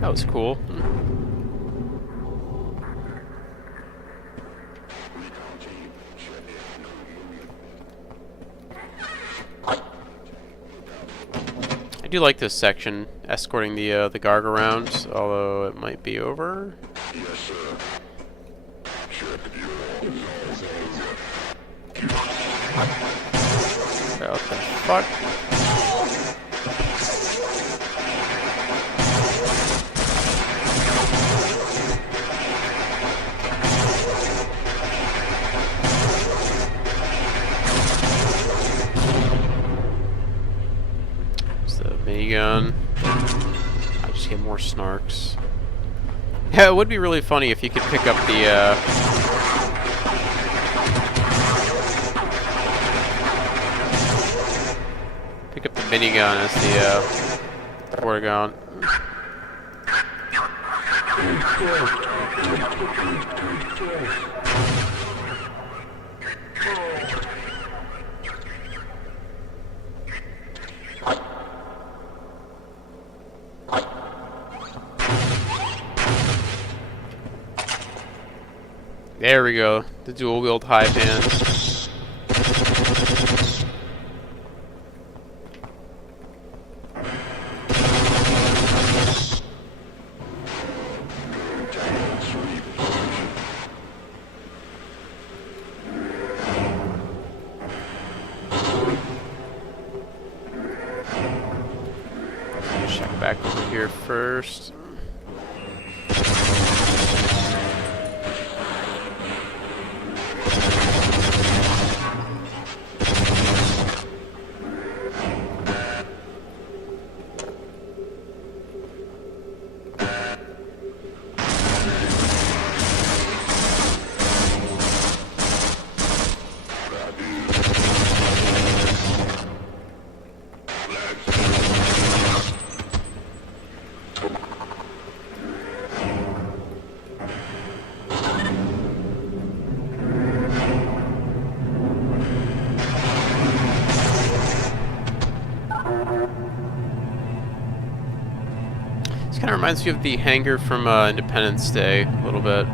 That was cool. I do like this section, escorting the Garg around, although it might be over. Yes, sir. Check the What the fuck? There's the minigun. I just get more snarks. Yeah, it would be really funny if you could pick up the, pick up the minigun as the, Vortigaunt. There we go, the dual-wield hive hand. Check back over here first. Kind of reminds me of the hangar from Independence Day a little bit.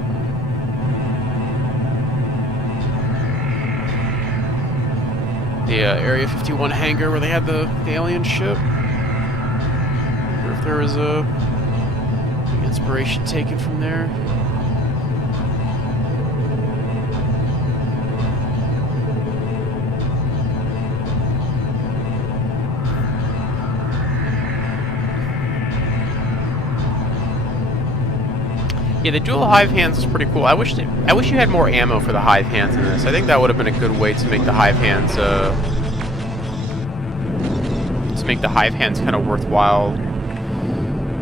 The Area 51 hangar where they had the alien ship. I wonder if there was a inspiration taken from there. Yeah, the dual hive hands is pretty cool. I wish you had more ammo for the hive hands in this. I think that would have been a good way to make the hive hands kind of worthwhile.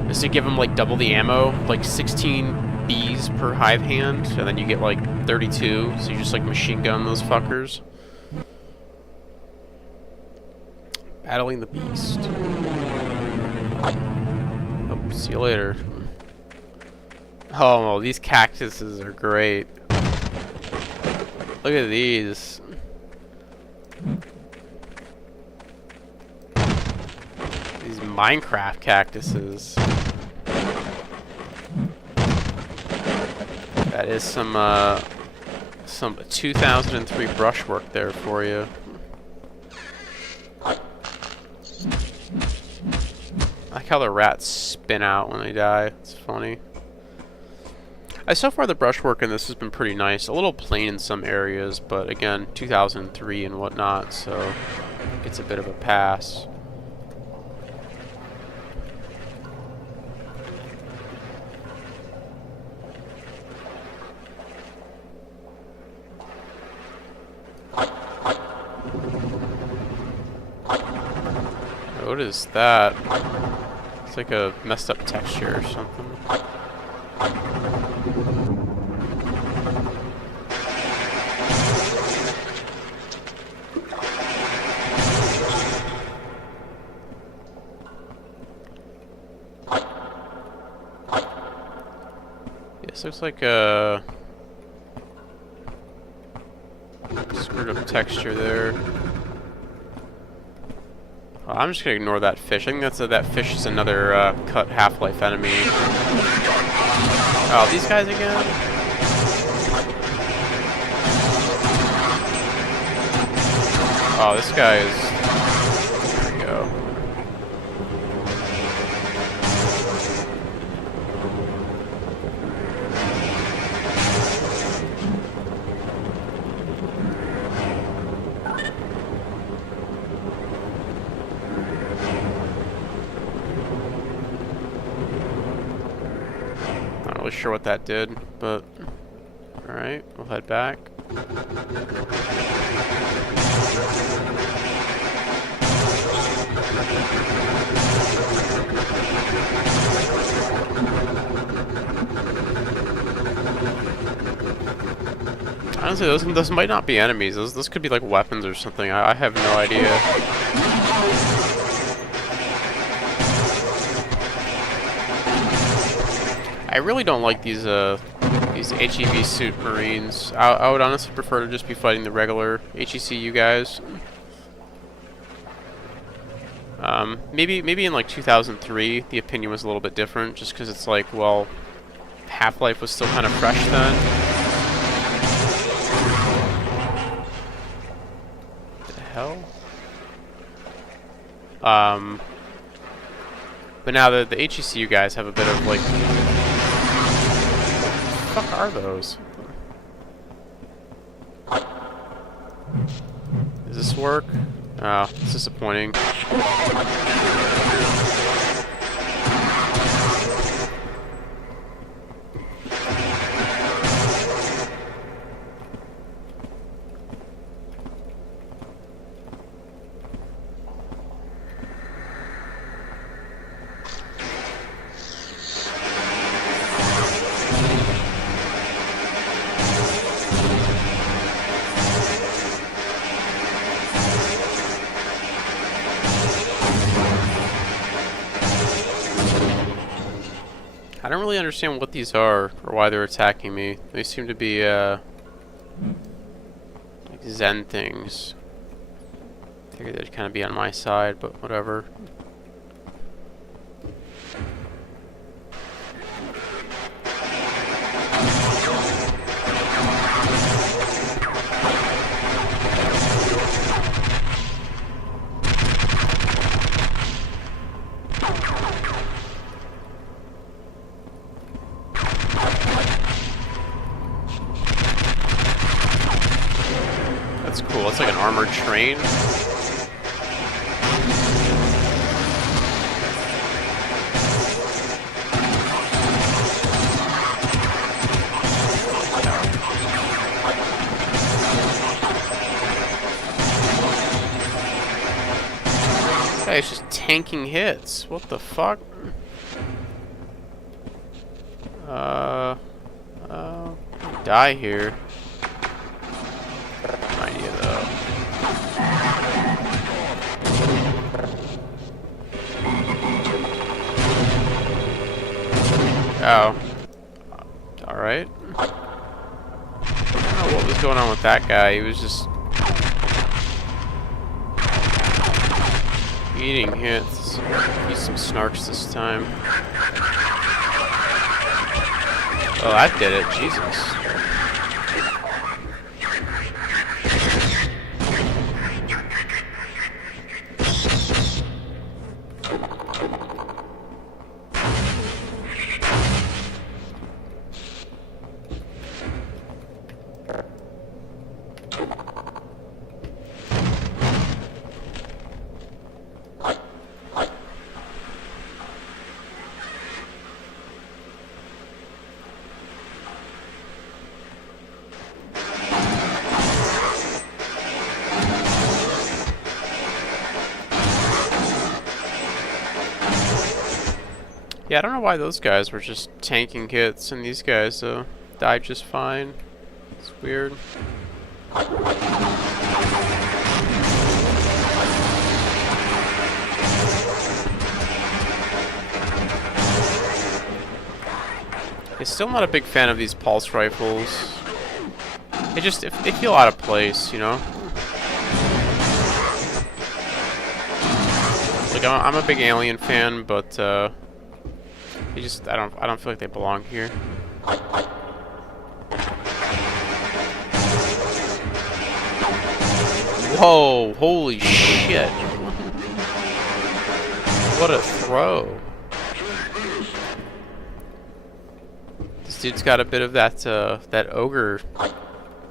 Is to give them like double the ammo, like 16 Bs per hive hand, and then you get like 32. So you just like machine gun those fuckers. Battling the beast. Oh, see you later. Oh, these cactuses are great. Look at these. These Minecraft cactuses. That is some 2003 brushwork there for you. I like how the rats spin out when they die. It's funny. So far the brushwork in this has been pretty nice. A little plain in some areas, but again, 2003 and whatnot, so it's a bit of a pass. What is that? It's like a messed up texture or something. This looks like a screwed up texture there. I'm just gonna ignore that fish. I think that fish is another cut Half-Life enemy. Oh, these guys again? Oh, this guy is... There we go. really sure what that did, but alright, we'll head back. Honestly, those might not be enemies. Those could be like weapons or something. I have no idea. I really don't like these HEV suit Marines. I would honestly prefer to just be fighting the regular HECU guys. Maybe in like 2003, the opinion was a little bit different, just because it's like, well, Half-Life was still kind of fresh then. What the hell? But now the HECU guys have a bit of like, what the fuck are those? Does this work? Oh, it's disappointing. I don't really understand what these are or why they're attacking me. They seem to be like Zen things. I figured they'd kind of be on my side, but whatever. That's cool. It's like an armored train. This guy's just tanking hits. What the fuck? Die here. Idea though. Oh. Alright. I don't know what was going on with that guy. He was just eating hits. Use some snarks this time. Oh, that did it. Jesus. Yeah, I don't know why those guys were just tanking hits and these guys died just fine. It's weird. I'm still not a big fan of these pulse rifles. They feel out of place, you know? Like I'm a big Alien fan, but I don't feel like they belong here. Whoa, holy shit. What a throw. This dude's got a bit of that ogre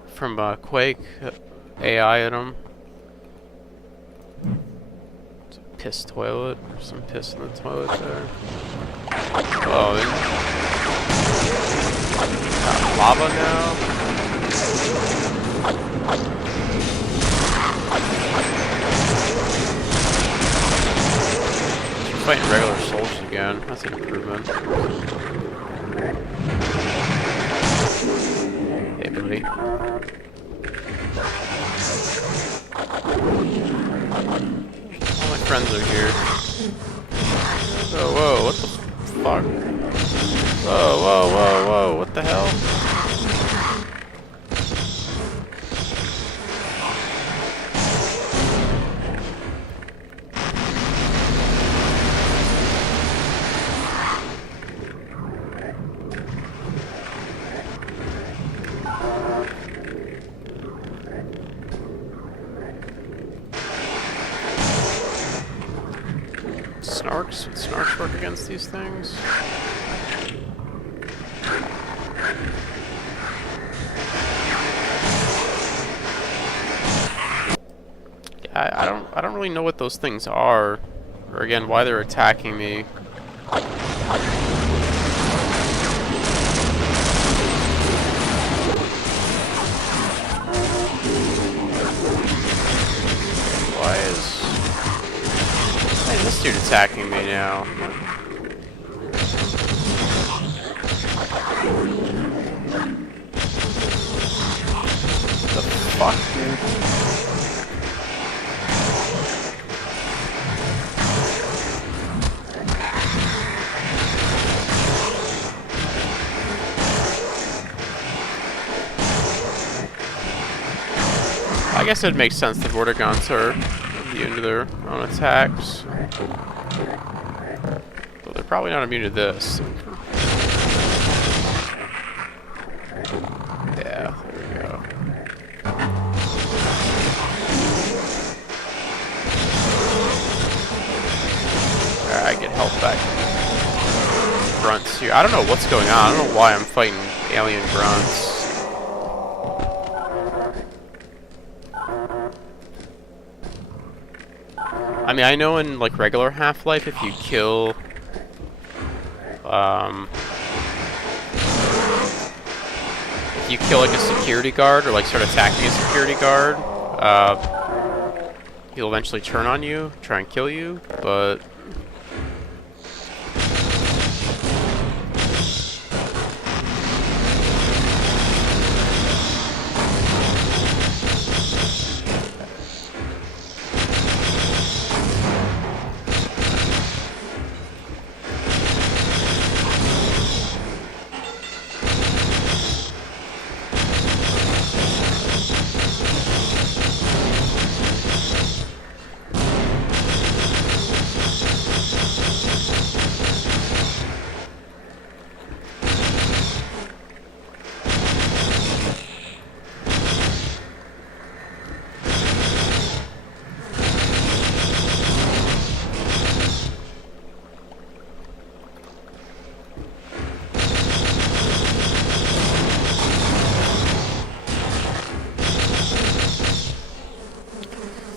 from Quake AI in him. It's a piss toilet. There's some piss in the toilet there. Oh, lava now. Fighting regular soldiers again. That's an improvement. Hey, buddy. All my friends are here. Oh, whoa, what the fuck? Whoa, whoa, whoa, whoa, what the hell? Snarks? Would Snarks work against these things? Yeah, I don't really know what those things are, or again why they're attacking me. Why is this dude attacking me now? The fuck, dude? I guess it makes sense that Vortigaunts are immune to their own attacks. Though they're probably not immune to this. Yeah, there we go. Alright, get health back. Grunts here. I don't know what's going on. I don't know why I'm fighting alien grunts. I mean, I know in like regular Half-Life, if you kill, like a security guard or like start attacking a security guard, he'll eventually turn on you, try and kill you. But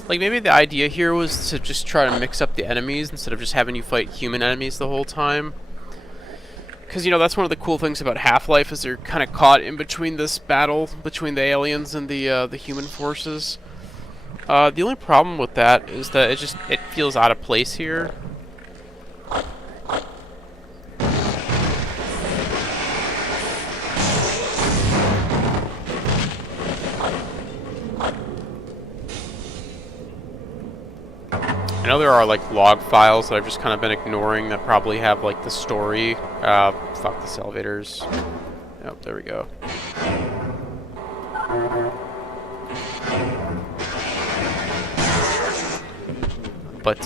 like, maybe the idea here was to just try to mix up the enemies instead of just having you fight human enemies the whole time. Because, you know, that's one of the cool things about Half-Life is they're kind of caught in between this battle between the aliens and the human forces. The only problem with that is that it feels out of place here. I know there are like log files that I've just kind of been ignoring that probably have like the story. Fuck this elevators. Yep, there we go. But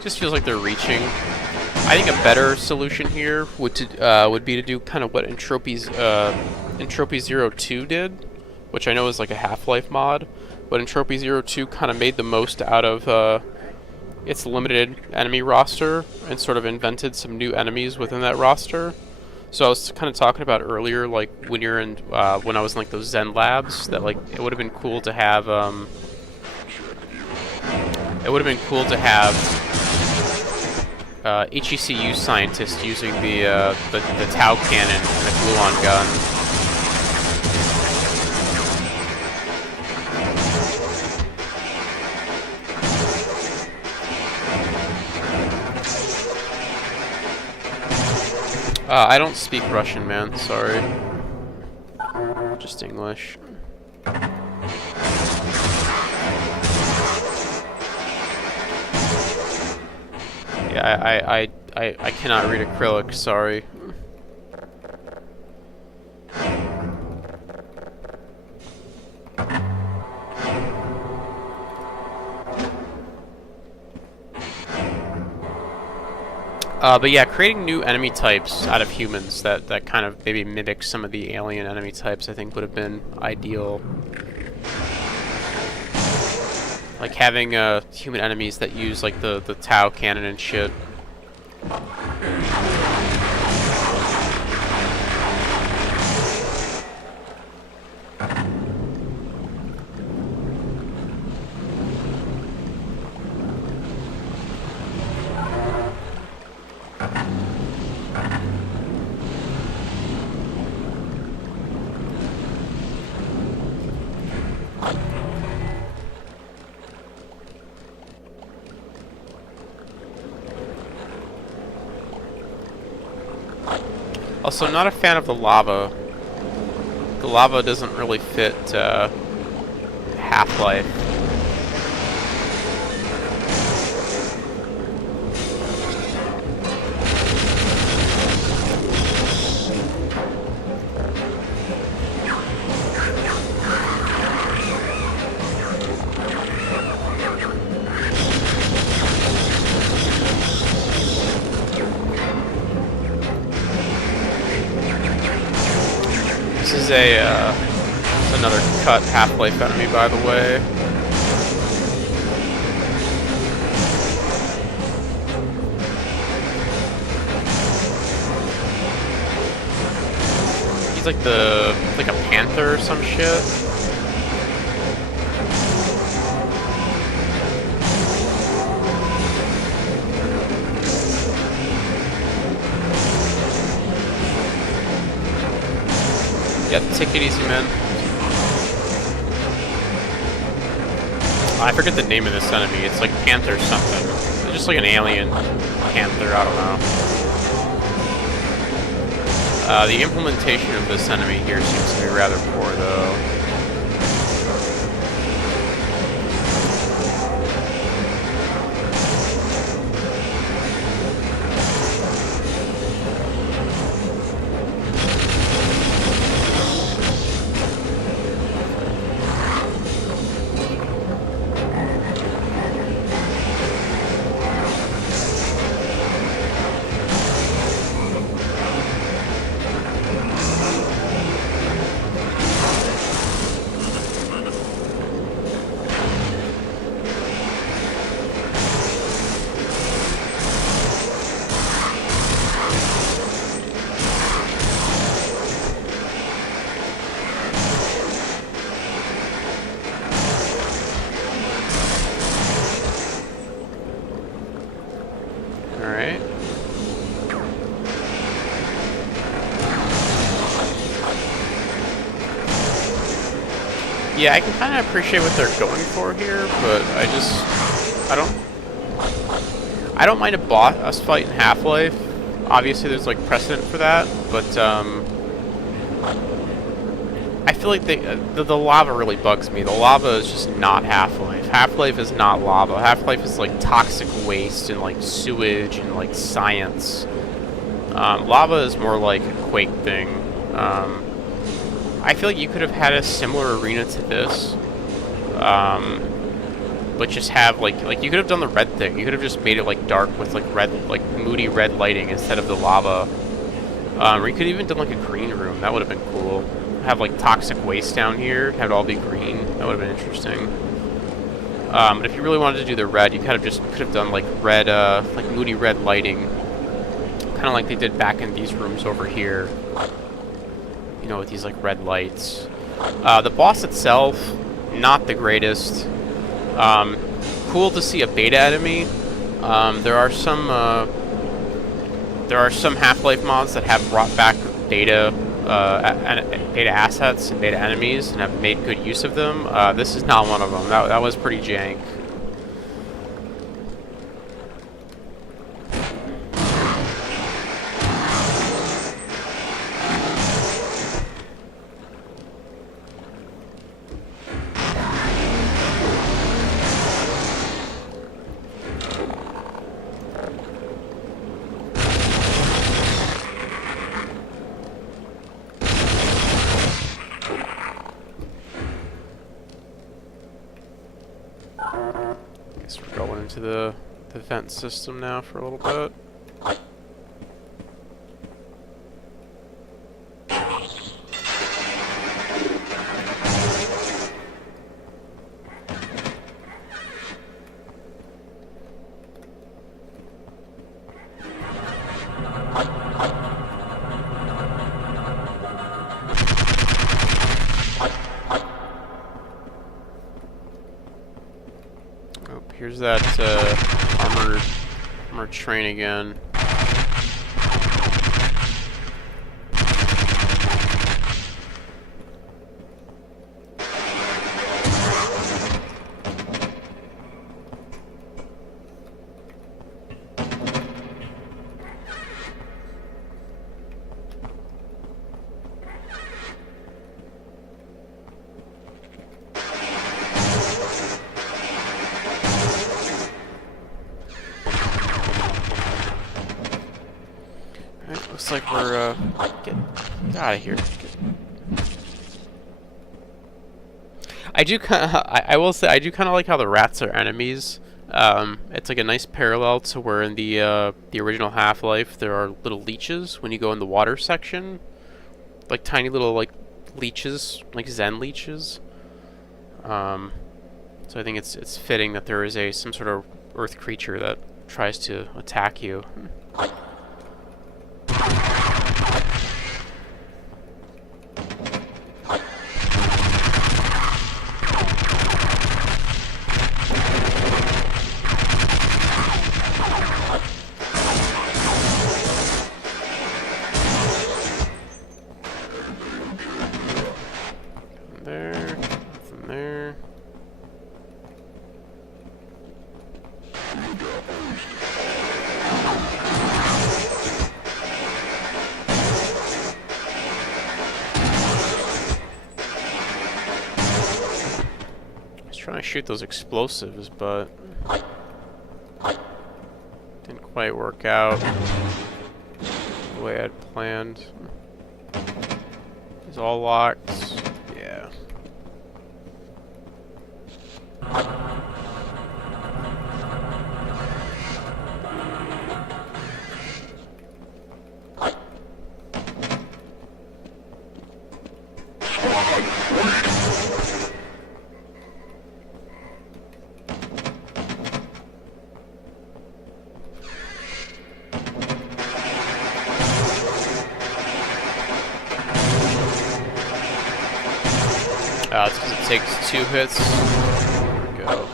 just feels like they're reaching. I think a better solution here would be to do kind of what Entropy 02 did, which I know is like a Half-Life mod, but Entropy 02 kind of made the most out of its limited enemy roster and sort of invented some new enemies within that roster. So I was kind of talking about earlier, like when you're in, when I was in like those Zen labs, that like it would have been cool to have, HECU scientist using the Tau cannon and the gluon gun. I don't speak Russian, man. Sorry. Just English. Yeah, I cannot read acrylic, sorry. But yeah, creating new enemy types out of humans that kind of maybe mimic some of the alien enemy types, I think would have been ideal. Like having human enemies that use like the Tau cannon and shit. Also, I'm not a fan of the lava. The lava doesn't really fit Half-Life. This is another cut Half-Life enemy, by the way. He's like a panther or some shit. Yeah, take it easy, man. I forget the name of this enemy. It's like Panther something. It's just like an alien Panther, I don't know. The implementation of this enemy here seems to be rather poor, though. Alright. Yeah, I can kind of appreciate what they're going for here, but I don't mind a boss fight in Half-Life. Obviously, there's like precedent for that, but I feel like the lava really bugs me. The lava is just not Half-Life. Half-Life is not lava. Half-Life is like toxic waste and like sewage and like science. Lava is more like a Quake thing. I feel like you could have had a similar arena to this, but just have like you could have done the red thing. You could have just made it like dark with like red, like moody red lighting instead of the lava. Or you could have even done like a green room. That would have been cool. Have like toxic waste down here. Have it all be green. That would have been interesting. But if you really wanted to do the red, you kind of just could have done like red, like moody red lighting, kind of like they did back in these rooms over here. You know, with these like red lights. The boss itself, not the greatest. Cool to see a beta enemy. There are some There are some Half-Life mods that have brought back data, data assets and data enemies, and have made good use of them. This is not one of them. That was pretty jank. Guess we're going into the vent system now for a little bit. Here's that armored train again. Looks like we're getting out of here. I do kind of. I will say I do kind of like how the rats are enemies. It's like a nice parallel to where in the original Half-Life there are little leeches when you go in the water section, like tiny little like leeches, like Zen leeches. So I think it's fitting that there is some sort of earth creature that tries to attack you. There, nothing there. I was trying to shoot those explosives, but didn't quite work out the way I'd planned. It's all locked. Yeah. It's because it takes 2 hits. There we go.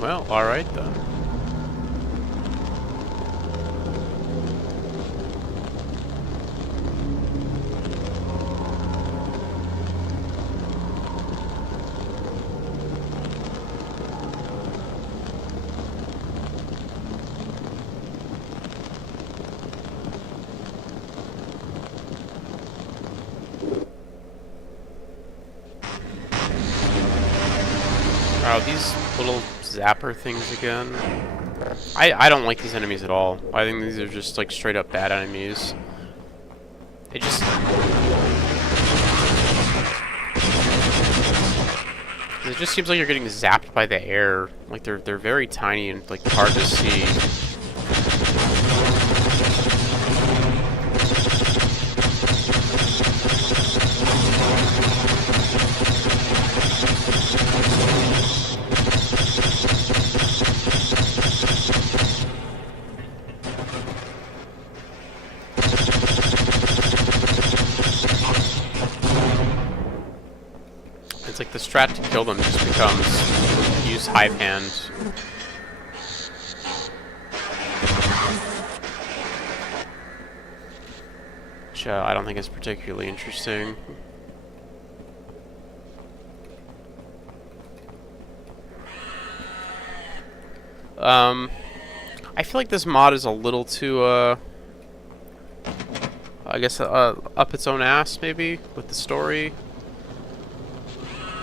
Well, alright then. Wow, these little zapper things again. I don't like these enemies at all. I think these are just like straight up bad enemies. It just... It just seems like you're getting zapped by the air. Like they're very tiny and like hard to see. It's like the strat to kill them just becomes use Hive Hand. Which I don't think is particularly interesting. I feel like this mod is a little too, I guess, up its own ass, maybe, with the story.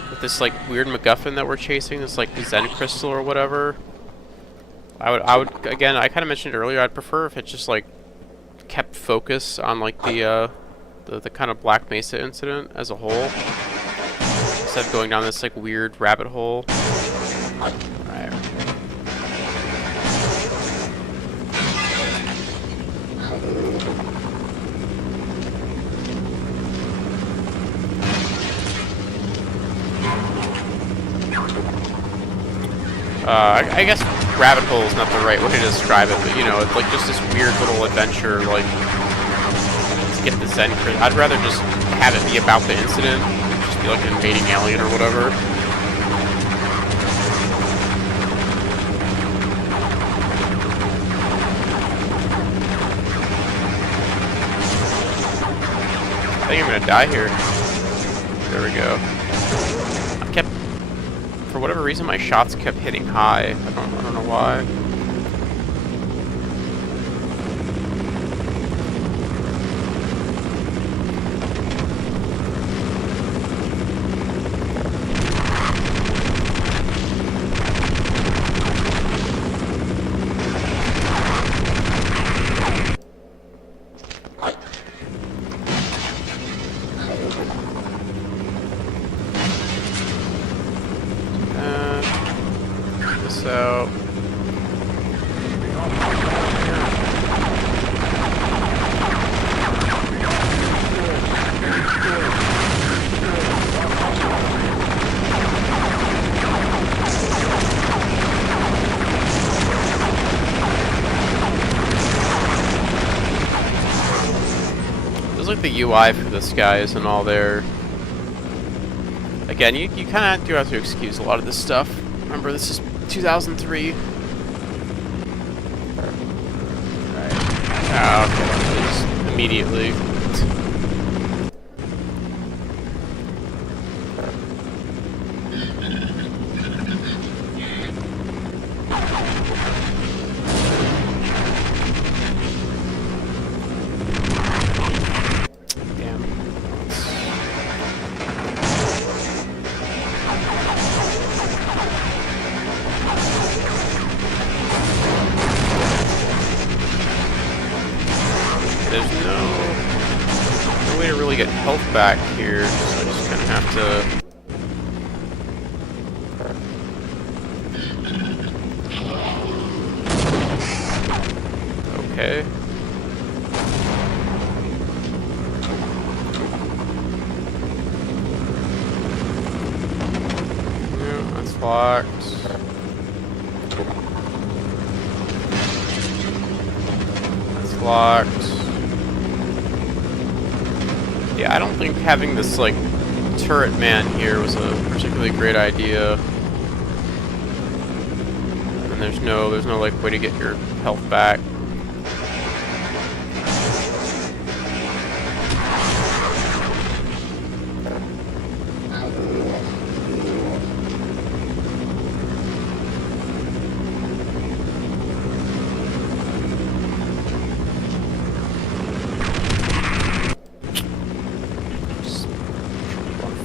With this, like, weird MacGuffin that we're chasing, this, like, Zen Crystal or whatever. I would, again, I kind of mentioned earlier, I'd prefer if it just, like, kept focus on, like, the kind of Black Mesa incident as a whole. Instead of going down this, like, weird rabbit hole. Alright. I guess rabbit hole is not the right way to describe it, but you know, it's like just this weird little adventure, like, to get the Zen Crystal. I'd rather just have it be about the incident, just be like an invading alien or whatever. I think I'm gonna die here. There we go. For whatever reason, my shots kept hitting high. I don't know why. So feels like the UI for this guy isn't all there. Again, you kind of do have to excuse a lot of this stuff. Remember, this is 2003. Right. Okay. Just immediately. There's no way to really get health back here, so I just kind of have to... Okay. Yeah, that's locked. That's locked. Yeah, I don't think having this, like, turret man here was a particularly great idea. And there's no, like, way to get your health back.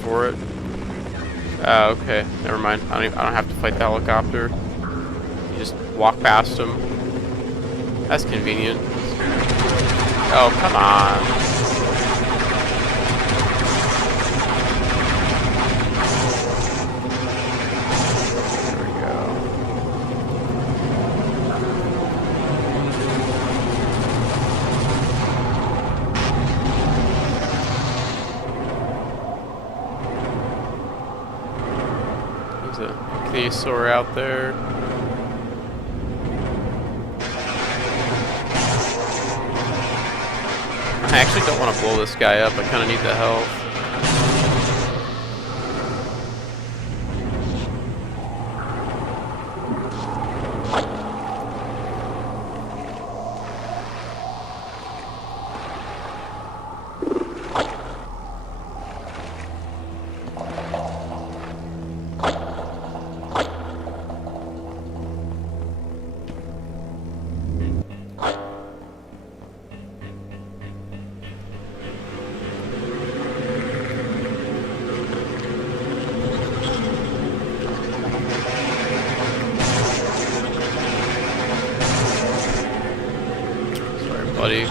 For it. Okay, never mind. I don't have to fight the helicopter. You just walk past them. That's convenient. Oh, come on. There's a Theosaur out there. I actually don't want to blow this guy up. I kind of need the health. Buddy.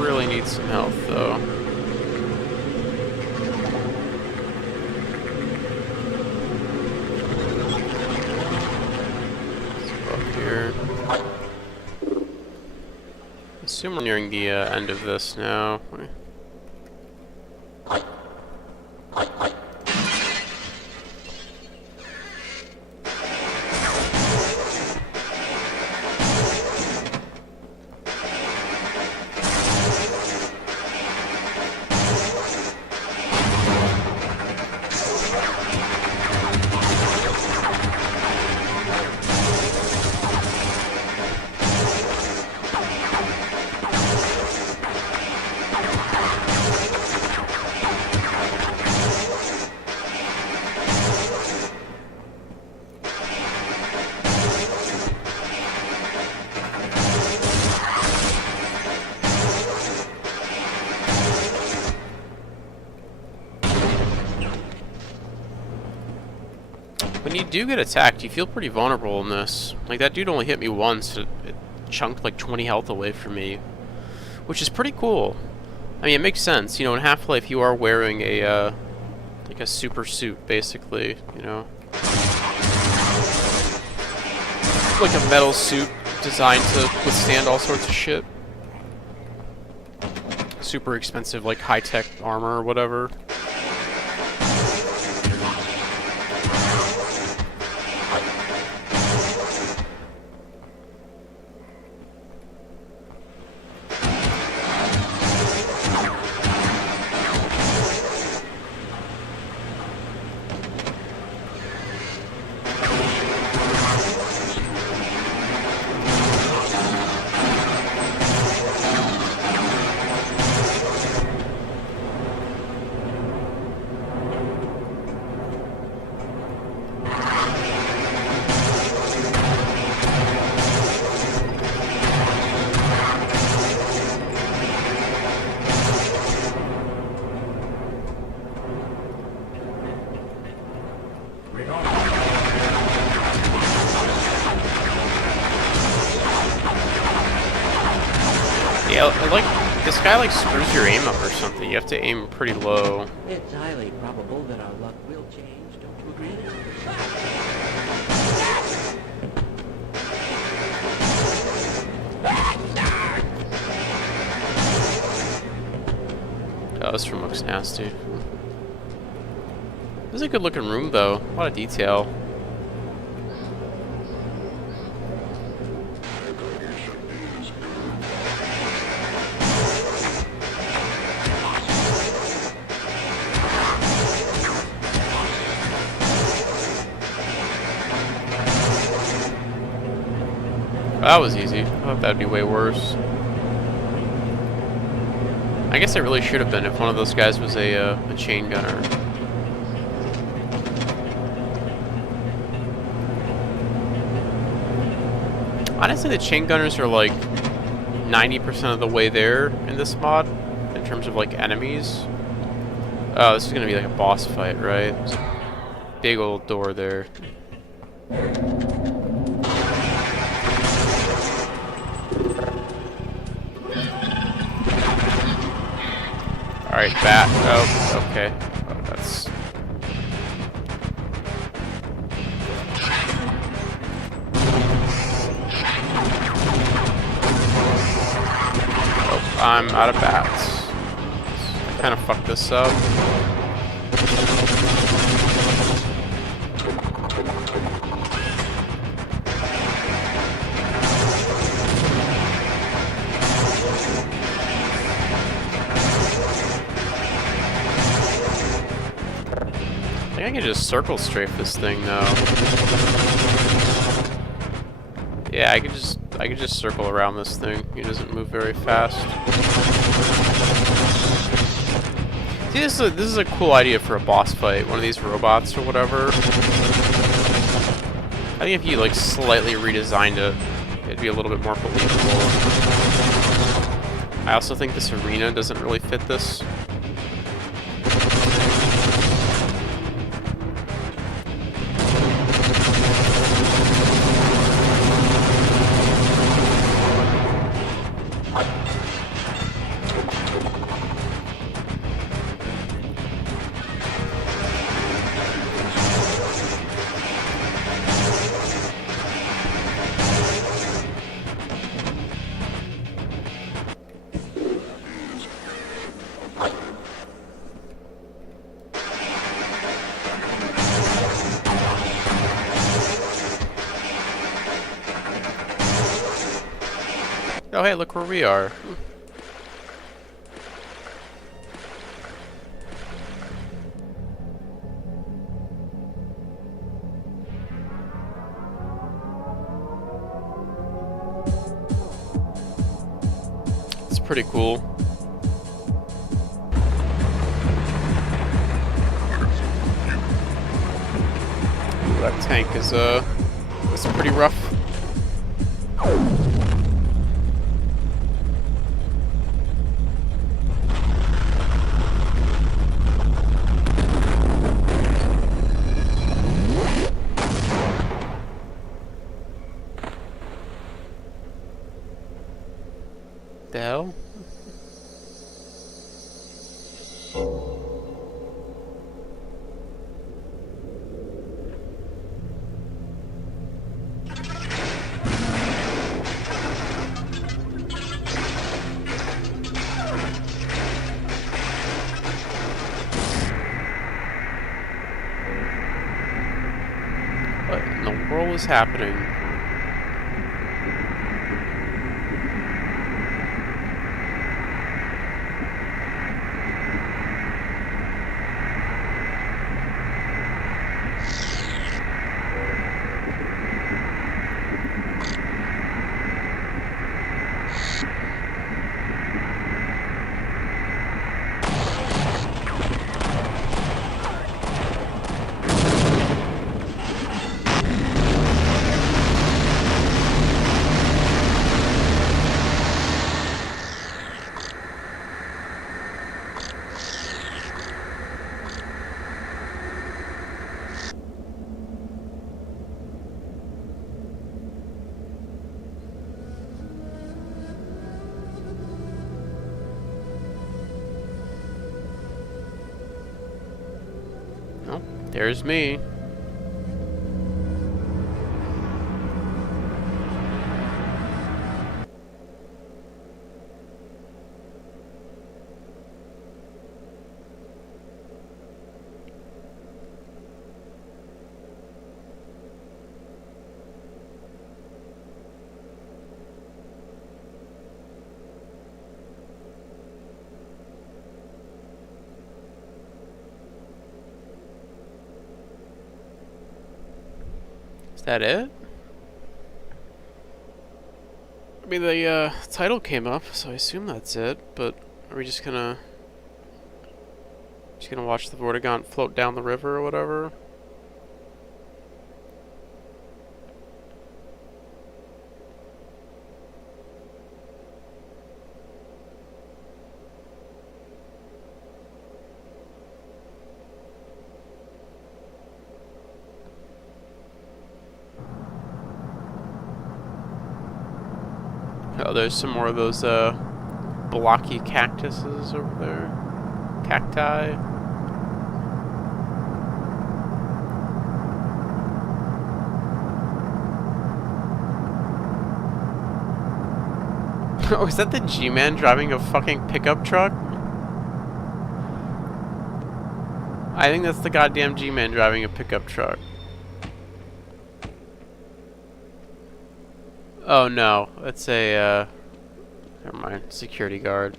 Really need some health though. Let's go up here. I assume we're nearing the end of this now. When you do get attacked, you feel pretty vulnerable in this. Like, that dude only hit me once. It chunked like 20 health away from me, which is pretty cool. I mean, it makes sense. You know, in Half-Life, you are wearing a, like a super suit, basically, you know? Like a metal suit designed to withstand all sorts of shit. Super expensive, like, high-tech armor or whatever. Yeah, like, this guy, like, screws your aim up or something. You have to aim pretty low. It's highly probable that our luck will change, don't you agree? Oh, this room looks nasty. This is a good looking room, though. A lot of detail. That was easy. I thought that'd be way worse. I guess it really should have been if one of those guys was a chain gunner. Honestly, the chain gunners are like 90% of the way there in this mod, in terms of like enemies. Oh, this is gonna be like a boss fight, right? There's a big old door there. Alright, bat. Oh, okay. Oh, that's... Oh, I'm out of bats. I kind of fucked this up. I think I can just circle strafe this thing now. Yeah, I can just circle around this thing. He doesn't move very fast. See, this is a cool idea for a boss fight. One of these robots or whatever. I think if you like slightly redesigned it, it'd be a little bit more believable. I also think this arena doesn't really fit this. Oh hey, look where we are. It's pretty cool. Ooh, that tank is it's pretty rough. The hell? What in the world is happening? Oh, there's me. Is that it? I mean, the title came up, so I assume that's it, but are we just gonna watch the Vortigaunt float down the river or whatever? Oh, there's some more of those blocky cactuses over there. Cacti. Oh, is that the G-Man driving a fucking pickup truck? I think that's the goddamn G-Man driving a pickup truck. Oh no, it's a, never mind, security guard.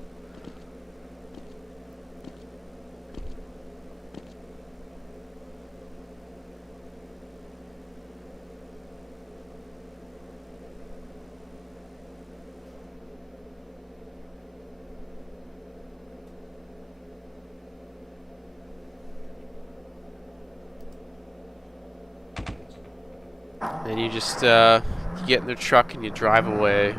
Then you just, you get in the truck and you drive away.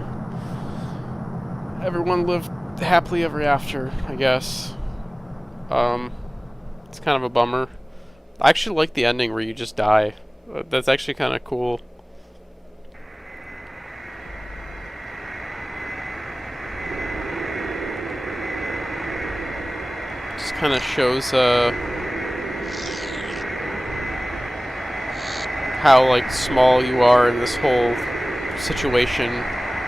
Everyone lived happily ever after, I guess. It's kind of a bummer. I actually like the ending where you just die. That's actually kind of cool. Just kind of shows, how like small you are in this whole situation.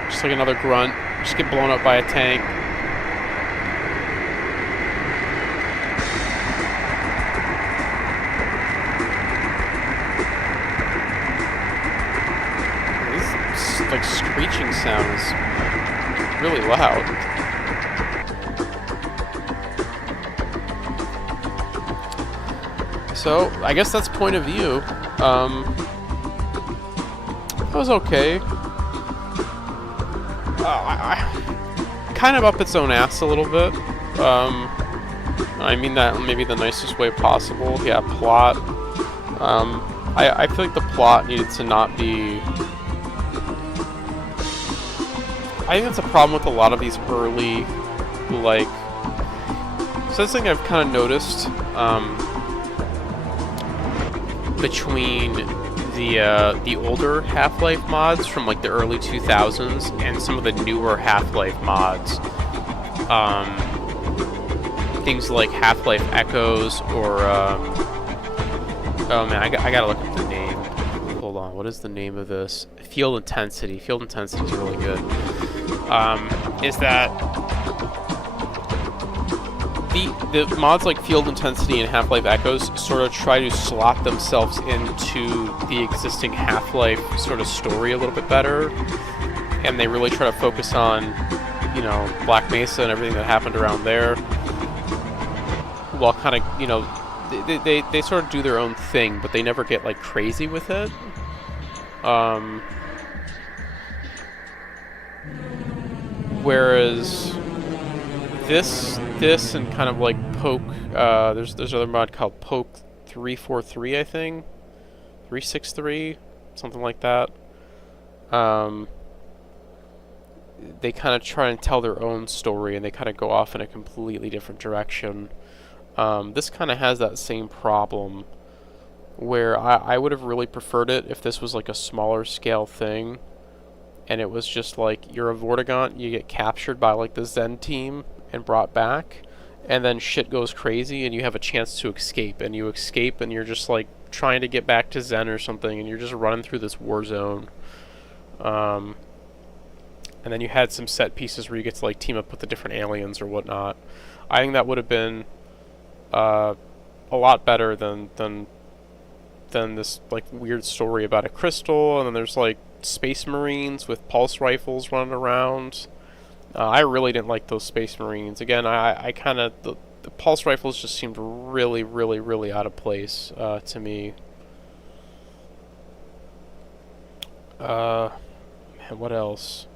Just like another grunt. Just get blown up by a tank. This like screeching sound is really loud. So I guess that's point of view. That was okay. Kind of up its own ass a little bit. I mean that maybe the nicest way possible. Yeah, plot. I feel like the plot needed to not be... I think that's a problem with a lot of these early, like... So that's something I've kind of noticed, between the older Half-Life mods from like the early 2000s and some of the newer Half-Life mods. Things like Half-Life Echoes or oh man, I gotta look up the name. Hold on, what is the name of this? Field Intensity. Field Intensity is really good. Is that the mods like Field Intensity and Half-Life Echoes sort of try to slot themselves into the existing Half-Life sort of story a little bit better, and they really try to focus on, you know, Black Mesa and everything that happened around there, while kind of, you know, they sort of do their own thing, but they never get like crazy with it. Whereas this and kind of like Poke, there's another mod called Poke 343, I think, 363, something like that. They kind of try and tell their own story, and they kind of go off in a completely different direction. This kind of has that same problem, where I would have really preferred it if this was like a smaller scale thing, and it was just like you're a Vortigaunt, you get captured by like the Zen team and brought back, and then shit goes crazy and you have a chance to escape, and you escape and you're just like trying to get back to Zen or something, and you're just running through this war zone. And then you had some set pieces where you get to like team up with the different aliens or whatnot. I think that would have been a lot better than this like weird story about a crystal, and then there's like Space Marines with pulse rifles running around. I really didn't like those Space Marines. Again, I kind of... The pulse rifles just seemed really, really, really out of place to me. Man, what else?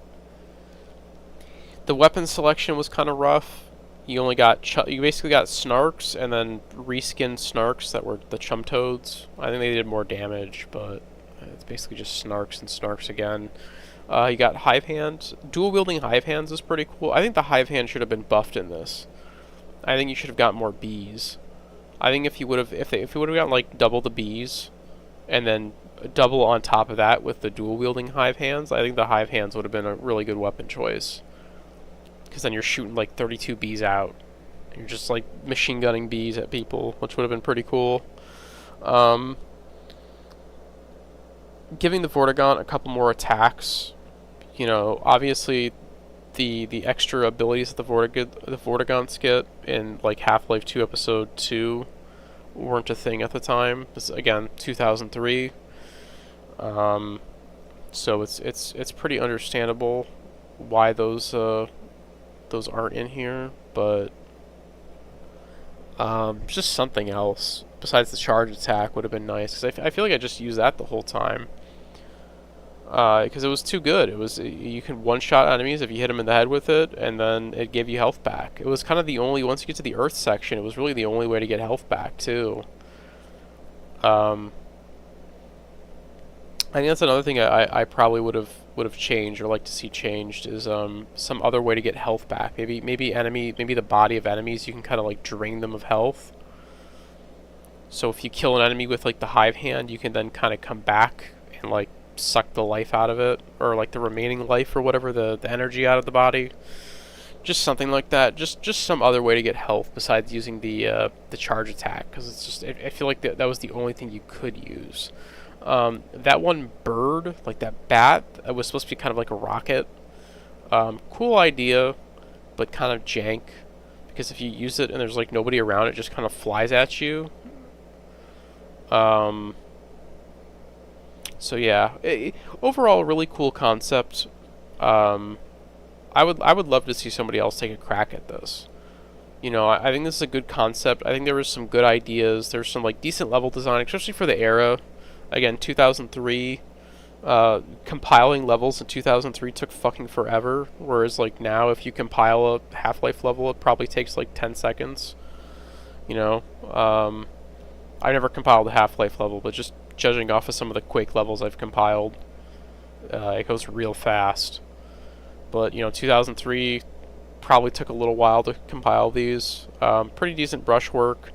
The weapon selection was kind of rough. You only got... you basically got Snarks, and then reskinned Snarks that were the Chum Toads. I think they did more damage, but it's basically just Snarks and Snarks again. You got Hive Hand. Dual-wielding Hive Hands is pretty cool. I think the Hive Hand should have been buffed in this. I think you should have got more bees. I think if you would have, if we would have gotten like double the bees, and then double on top of that with the dual wielding hive hands, I think the hive hands would have been a really good weapon choice. Because then you're shooting like 32 bees out. You're just like machine gunning bees at people, which would have been pretty cool. Giving the Vortigaunt a couple more attacks. You know, obviously the extra abilities that the Vortigaunts get in like Half-Life 2 Episode 2 weren't a thing at the time. This again 2003. So it's pretty understandable why those aren't in here, but just something else besides the charge attack would have been nice, because I feel like I just used that the whole time. Because it was too good. You could one-shot enemies if you hit them in the head with it, and then it gave you health back. It was kind of the only, once you get to the Earth section, it was really the only way to get health back too. I think that's another thing I probably would have changed or like to see changed is some other way to get health back. Maybe the body of enemies, you can kind of like drain them of health. So if you kill an enemy with like the hive hand, you can then kind of come back and like suck the life out of it, or like the remaining life or whatever, the energy out of the body. Just something like that. Just some other way to get health besides using the charge attack, because it's just I feel like that was the only thing you could use. That one bird, like that bat, that was supposed to be kind of like a rocket. Cool idea, but kind of jank, because if you use it and there's like nobody around, it just kind of flies at you. So yeah, overall, really cool concept. I would love to see somebody else take a crack at this. You know, I think this is a good concept. I think there was some good ideas. There's some like decent level design, especially for the era. Again, 2003. Compiling levels in 2003 took fucking forever, whereas like now, if you compile a Half-Life level, it probably takes like 10 seconds. You know, I've never compiled a Half-Life level, but just judging off of some of the Quake levels I've compiled, it goes real fast. But you know, 2003 probably took a little while to compile these. Pretty decent brushwork.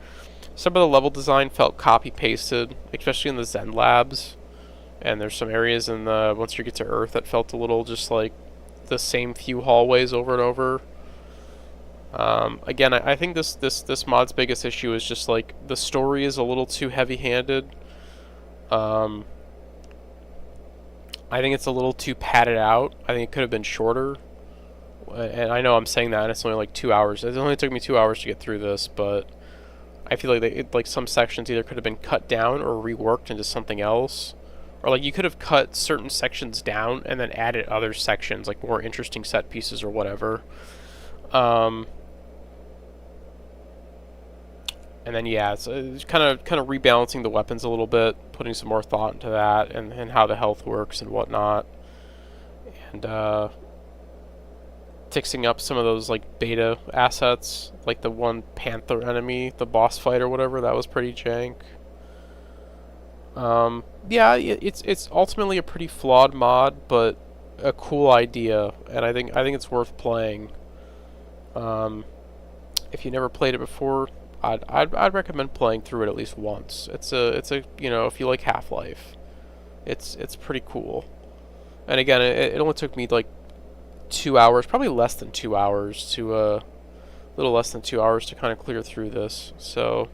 Some of the level design felt copy-pasted, especially in the Zen labs. And there's some areas in the once you get to Earth that felt a little just like the same few hallways over and over. Again, I think this mod's biggest issue is just like the story is a little too heavy-handed. I think it's a little too padded out. I think it could have been shorter. And I know I'm saying that, and it's only like 2 hours. It only took me 2 hours to get through this, but I feel like like some sections either could have been cut down or reworked into something else. Or like you could have cut certain sections down and then added other sections, like more interesting set pieces or whatever. And then yeah, it's kind of rebalancing the weapons a little bit, putting some more thought into that and how the health works and whatnot, and fixing up some of those like beta assets, like the one Panther enemy, the boss fight or whatever. That was pretty jank. Yeah, it's ultimately a pretty flawed mod, but a cool idea, and I think it's worth playing. If you never played it before, I'd recommend playing through it at least once. It's a you know, if you like Half-Life, it's pretty cool. And again, it only took me like 2 hours, probably less than 2 hours to a little less than 2 hours to kind of clear through this. So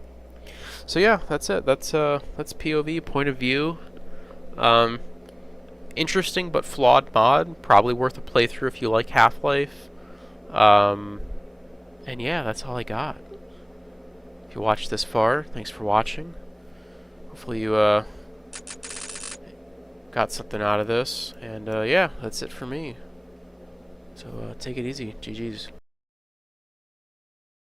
yeah, that's it. That's POV, point of view. Interesting but flawed mod. Probably worth a playthrough if you like Half-Life. And yeah, that's all I got. If you watched this far, thanks for watching. Hopefully you got something out of this. And yeah, that's it for me. So take it easy. GG's.